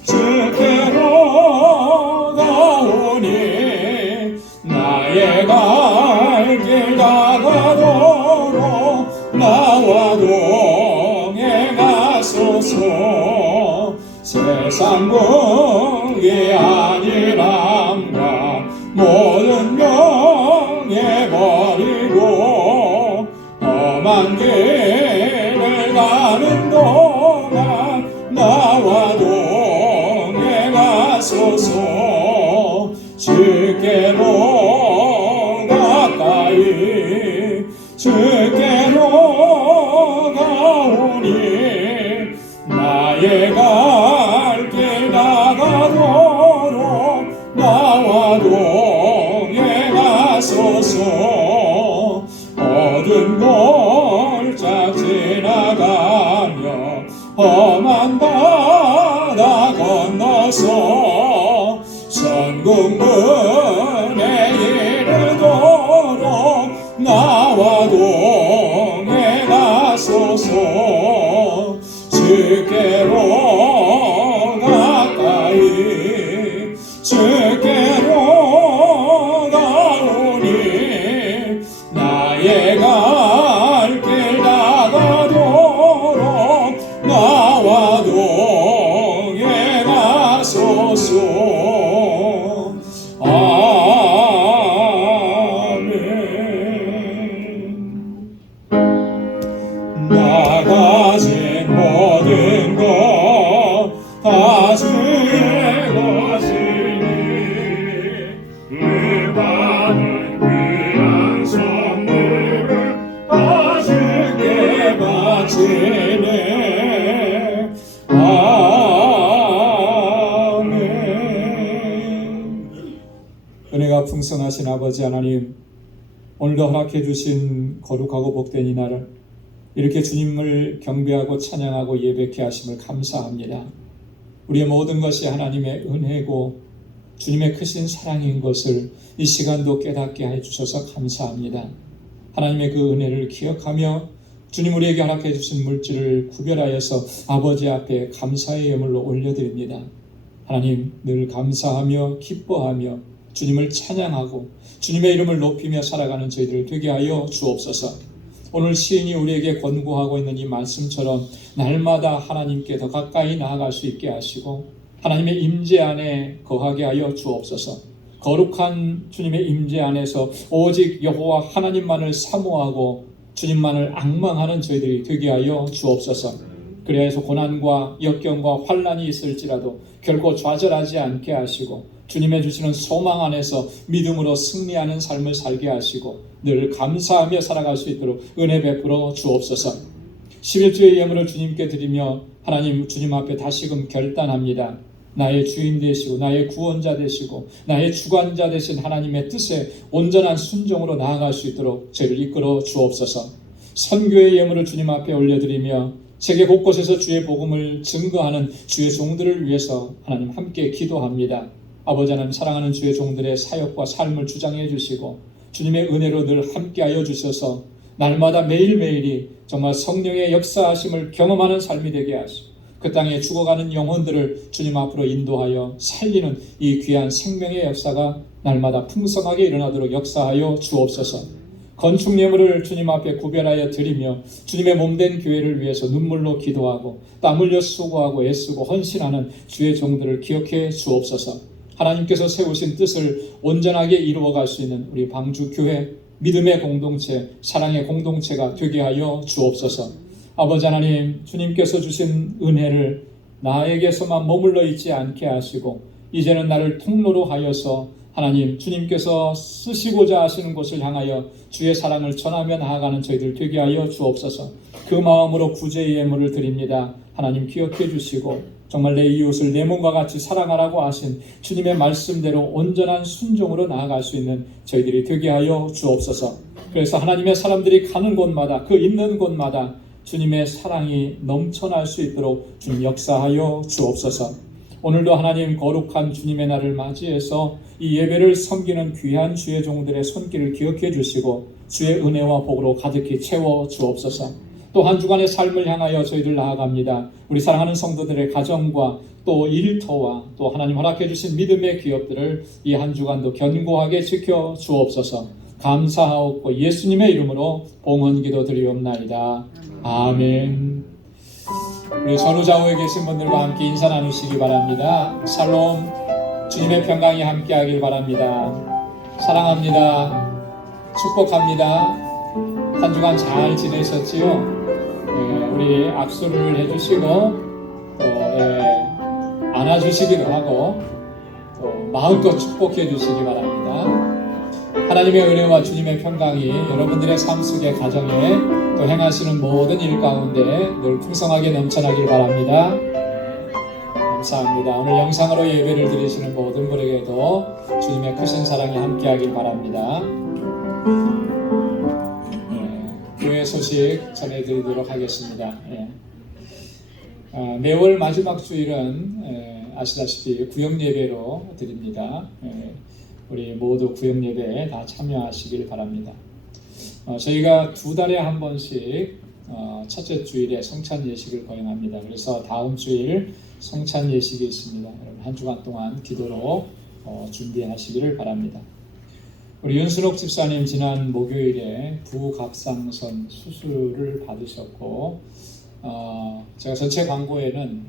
주께로 가오니 나의 갈 길 다가도록 나와 동행하소서. 세상 공의 안일함과 모든 명예 버리고 험한 길을 가는 동안 나와 동행하소서. 주께로 가까이 주께로 가오니 나의 갈 길 다가도록 나와 동행하소서. 어두운 골짝 지나가며 험한 바다 건너서 선국문에 이르도록 나와 동행하소서. 주께로 가까이 주께로 가오니 나의 갈 길 다가도록 나와 동행하소서. 아멘. 나 가진 모든 것 다 주의 것이니 그 받은 귀한 선물을 다 주께 바치네. 아멘. 은혜가 풍성하신 아버지 하나님, 오늘도 허락해 주신 거룩하고 복된 이 날을 이렇게 주님을 경배하고 찬양하고 예배케 하심을 감사합니다. 우리의 모든 것이 하나님의 은혜고 주님의 크신 사랑인 것을 이 시간도 깨닫게 해주셔서 감사합니다. 하나님의 그 은혜를 기억하며 주님 우리에게 허락해 주신 물질을 구별하여서 아버지 앞에 감사의 예물로 올려드립니다. 하나님 늘 감사하며 기뻐하며 주님을 찬양하고 주님의 이름을 높이며 살아가는 저희들 되게 하여 주옵소서. 오늘 시인이 우리에게 권고하고 있는 이 말씀처럼 날마다 하나님께 더 가까이 나아갈 수 있게 하시고 하나님의 임재 안에 거하게 하여 주옵소서. 거룩한 주님의 임재 안에서 오직 여호와 하나님만을 사모하고 주님만을 앙망하는 저희들이 되게 하여 주옵소서. 그래야 해서 고난과 역경과 환난이 있을지라도 결코 좌절하지 않게 하시고 주님의 주시는 소망 안에서 믿음으로 승리하는 삶을 살게 하시고 늘 감사하며 살아갈 수 있도록 은혜 베풀어 주옵소서. 11주의 예물을 주님께 드리며 하나님 주님 앞에 다시금 결단합니다. 나의 주인 되시고 나의 구원자 되시고 나의 주관자 되신 하나님의 뜻에 온전한 순종으로 나아갈 수 있도록 저희를 이끌어 주옵소서. 선교의 예물을 주님 앞에 올려드리며 세계 곳곳에서 주의 복음을 증거하는 주의 종들을 위해서 하나님 함께 기도합니다. 아버지 하나님 사랑하는 주의 종들의 사역과 삶을 주장해 주시고 주님의 은혜로 늘 함께하여 주셔서 날마다 매일매일이 정말 성령의 역사하심을 경험하는 삶이 되게 하시고 그 땅에 죽어가는 영혼들을 주님 앞으로 인도하여 살리는 이 귀한 생명의 역사가 날마다 풍성하게 일어나도록 역사하여 주옵소서. 건축 예물을 주님 앞에 구별하여 드리며 주님의 몸된 교회를 위해서 눈물로 기도하고 땀 흘려 수고하고 애쓰고 헌신하는 주의 종들을 기억해 주옵소서. 하나님께서 세우신 뜻을 온전하게 이루어갈 수 있는 우리 방주교회 믿음의 공동체, 사랑의 공동체가 되게 하여 주옵소서. 아버지 하나님, 주님께서 주신 은혜를 나에게서만 머물러 있지 않게 하시고 이제는 나를 통로로 하여서 하나님 주님께서 쓰시고자 하시는 곳을 향하여 주의 사랑을 전하며 나아가는 저희들 되게 하여 주옵소서. 그 마음으로 구제의 예물을 드립니다. 하나님 기억해 주시고 정말 내 이웃을 내 몸과 같이 사랑하라고 하신 주님의 말씀대로 온전한 순종으로 나아갈 수 있는 저희들이 되게 하여 주옵소서. 그래서 하나님의 사람들이 가는 곳마다 그 있는 곳마다 주님의 사랑이 넘쳐날 수 있도록 주님 역사하여 주옵소서. 오늘도 하나님 거룩한 주님의 날을 맞이해서 이 예배를 섬기는 귀한 주의 종들의 손길을 기억해 주시고 주의 은혜와 복으로 가득히 채워 주옵소서. 또 한 주간의 삶을 향하여 저희들 나아갑니다. 우리 사랑하는 성도들의 가정과 또 일터와 또 하나님 허락해 주신 믿음의 기업들을 이 한 주간도 견고하게 지켜 주옵소서. 감사하옵고 예수님의 이름으로 봉헌기도 드리옵나이다. 아멘. 우리 전후좌우에 계신 분들과 함께 인사 나누시기 바랍니다. 샬롬, 주님의 평강이 함께하길 바랍니다. 사랑합니다. 축복합니다. 한 주간 잘 지내셨지요? 우리 악수를 해주시고 또 안아주시기도 하고 또 마음껏 축복해 주시기 바랍니다. 하나님의 은혜와 주님의 평강이 여러분들의 삶 속의 가정에 또 행하시는 모든 일 가운데 늘 풍성하게 넘쳐나길 바랍니다. 감사합니다. 오늘 영상으로 예배를 드리시는 모든 분에게도 주님의 크신 사랑이 함께하길 바랍니다. 교회 소식 전해드리도록 하겠습니다. 매월 마지막 주일은 아시다시피 구역예배로 드립니다. 우리 모두 구역예배에 다 참여하시길 바랍니다. 저희가 2달에 한 번씩 첫째 주일에 성찬 예식을 거행합니다. 그래서 다음 주일 성찬 예식이 있습니다. 여러분 한 주간 동안 기도로 준비하시기를 바랍니다. 우리 윤순옥 집사님 지난 목요일에 부갑상선 수술을 받으셨고 제가 전체 광고에는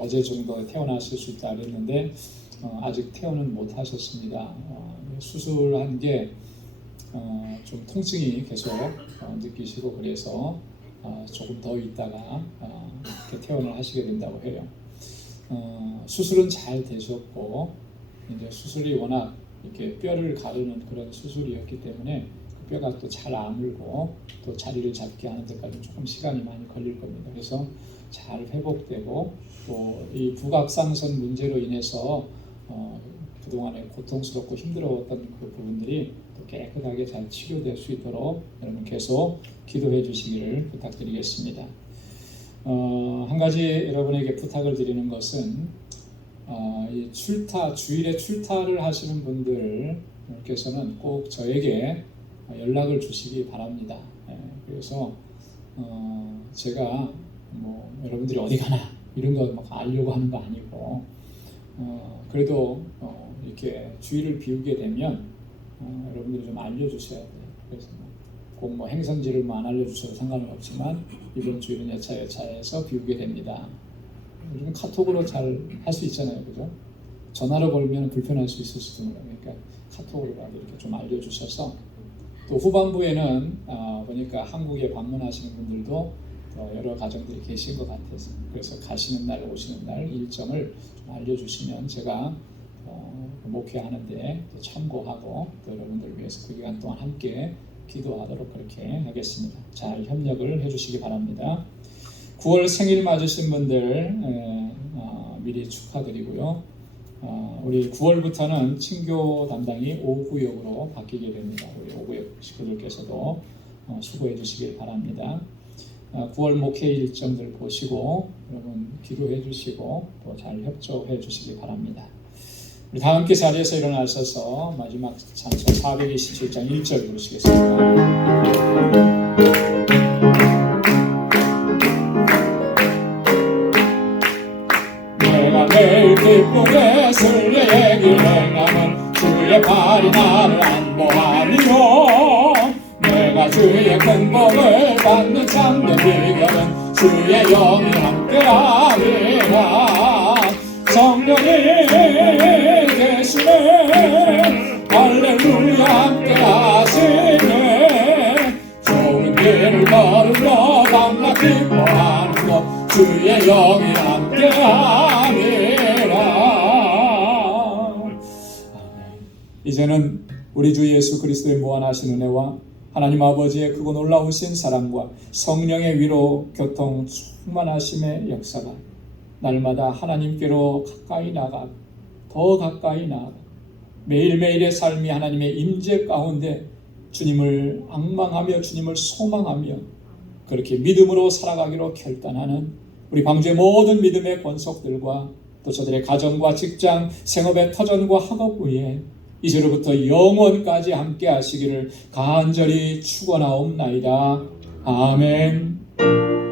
어제 정도 퇴원하실 수 있다 그랬는데 아직 퇴원은 못 하셨습니다. 수술한 게 좀 통증이 계속 느끼시고 그래서 조금 더 있다가 이렇게 퇴원을 하시게 된다고 해요. 수술은 잘 되셨고 이제 수술이 워낙 이렇게 뼈를 가르는 그런 수술이었기 때문에 그 뼈가 또 잘 아물고 또 자리를 잡게 하는 데까지 조금 시간이 많이 걸릴 겁니다. 그래서 잘 회복되고 또 이 부갑상선 문제로 인해서 그동안에 고통스럽고 힘들어왔던 그 부분들이 또 깨끗하게 잘 치료될 수 있도록 여러분 계속 기도해 주시기를 부탁드리겠습니다. 한 가지 여러분에게 부탁을 드리는 것은 이 주일에 출타를 하시는 분들께서는 꼭 저에게 연락을 주시기 바랍니다. 그래서 제가 뭐 여러분들이 어디 가나 이런 거 막 알려고 하는 거 아니고 그래도 이렇게 주일을 비우게 되면 여러분들이 좀 알려주셔야 돼요. 그래서 꼭 뭐 행선지를 뭐 안 알려주셔도 상관은 없지만 이번 주일은 여차여차해서 비우게 됩니다. 요즘 카톡으로 잘 할 수 있잖아요, 그죠? 전화로 걸면 불편할 수 있을지도 몰라요. 그러니까 카톡으로라도 이렇게 좀 알려주셔서 또 후반부에는 보니까 한국에 방문하시는 분들도 여러 가정들이 계신 것 같아서 그래서 가시는 날 오시는 날 일정을 좀 알려주시면 제가 목회하는데 또 참고하고 또 여러분들을 위해서 그 기간 동안 함께 기도하도록 그렇게 하겠습니다. 잘 협력을 해주시기 바랍니다. 9월 생일 맞으신 분들 미리 축하드리고요. 우리 9월부터는 친교 담당이 5구역으로 바뀌게 됩니다. 우리 5구역 식구들께서도 수고해 주시길 바랍니다. 9월 목회 일정들 보시고 여러분 기도해 주시고 또 잘 협조해 주시기 바랍니다. 우리 다 함께 자리에서 일어나셔서 마지막 찬송 427장 1절 부르시겠습니다. 내가 매일 기쁘게 순례의 길 행하면 주의 발이 나를 안보하리요. 주의 큰 복을 받는 참된 비결은 주의 영이 함께하리라. 성령이 계시네 할렐루야 함께하시네. 좋은 길을 걸으며 감락 기뻐하는 것 주의 영이 함께하리라. 이제는 우리 주 예수 그리스도의 무한하신 은혜와 하나님 아버지의 크고 놀라우신 사랑과 성령의 위로 교통 충만하심의 역사가 날마다 하나님께로 가까이 나가 더 가까이 나가 매일매일의 삶이 하나님의 임재 가운데 주님을 앙망하며 주님을 소망하며 그렇게 믿음으로 살아가기로 결단하는 우리 방주의 모든 믿음의 권속들과 또 저들의 가정과 직장, 생업의 터전과 학업 위에 이제로부터 영원까지 함께 하시기를 간절히 축원하옵나이다. 아멘.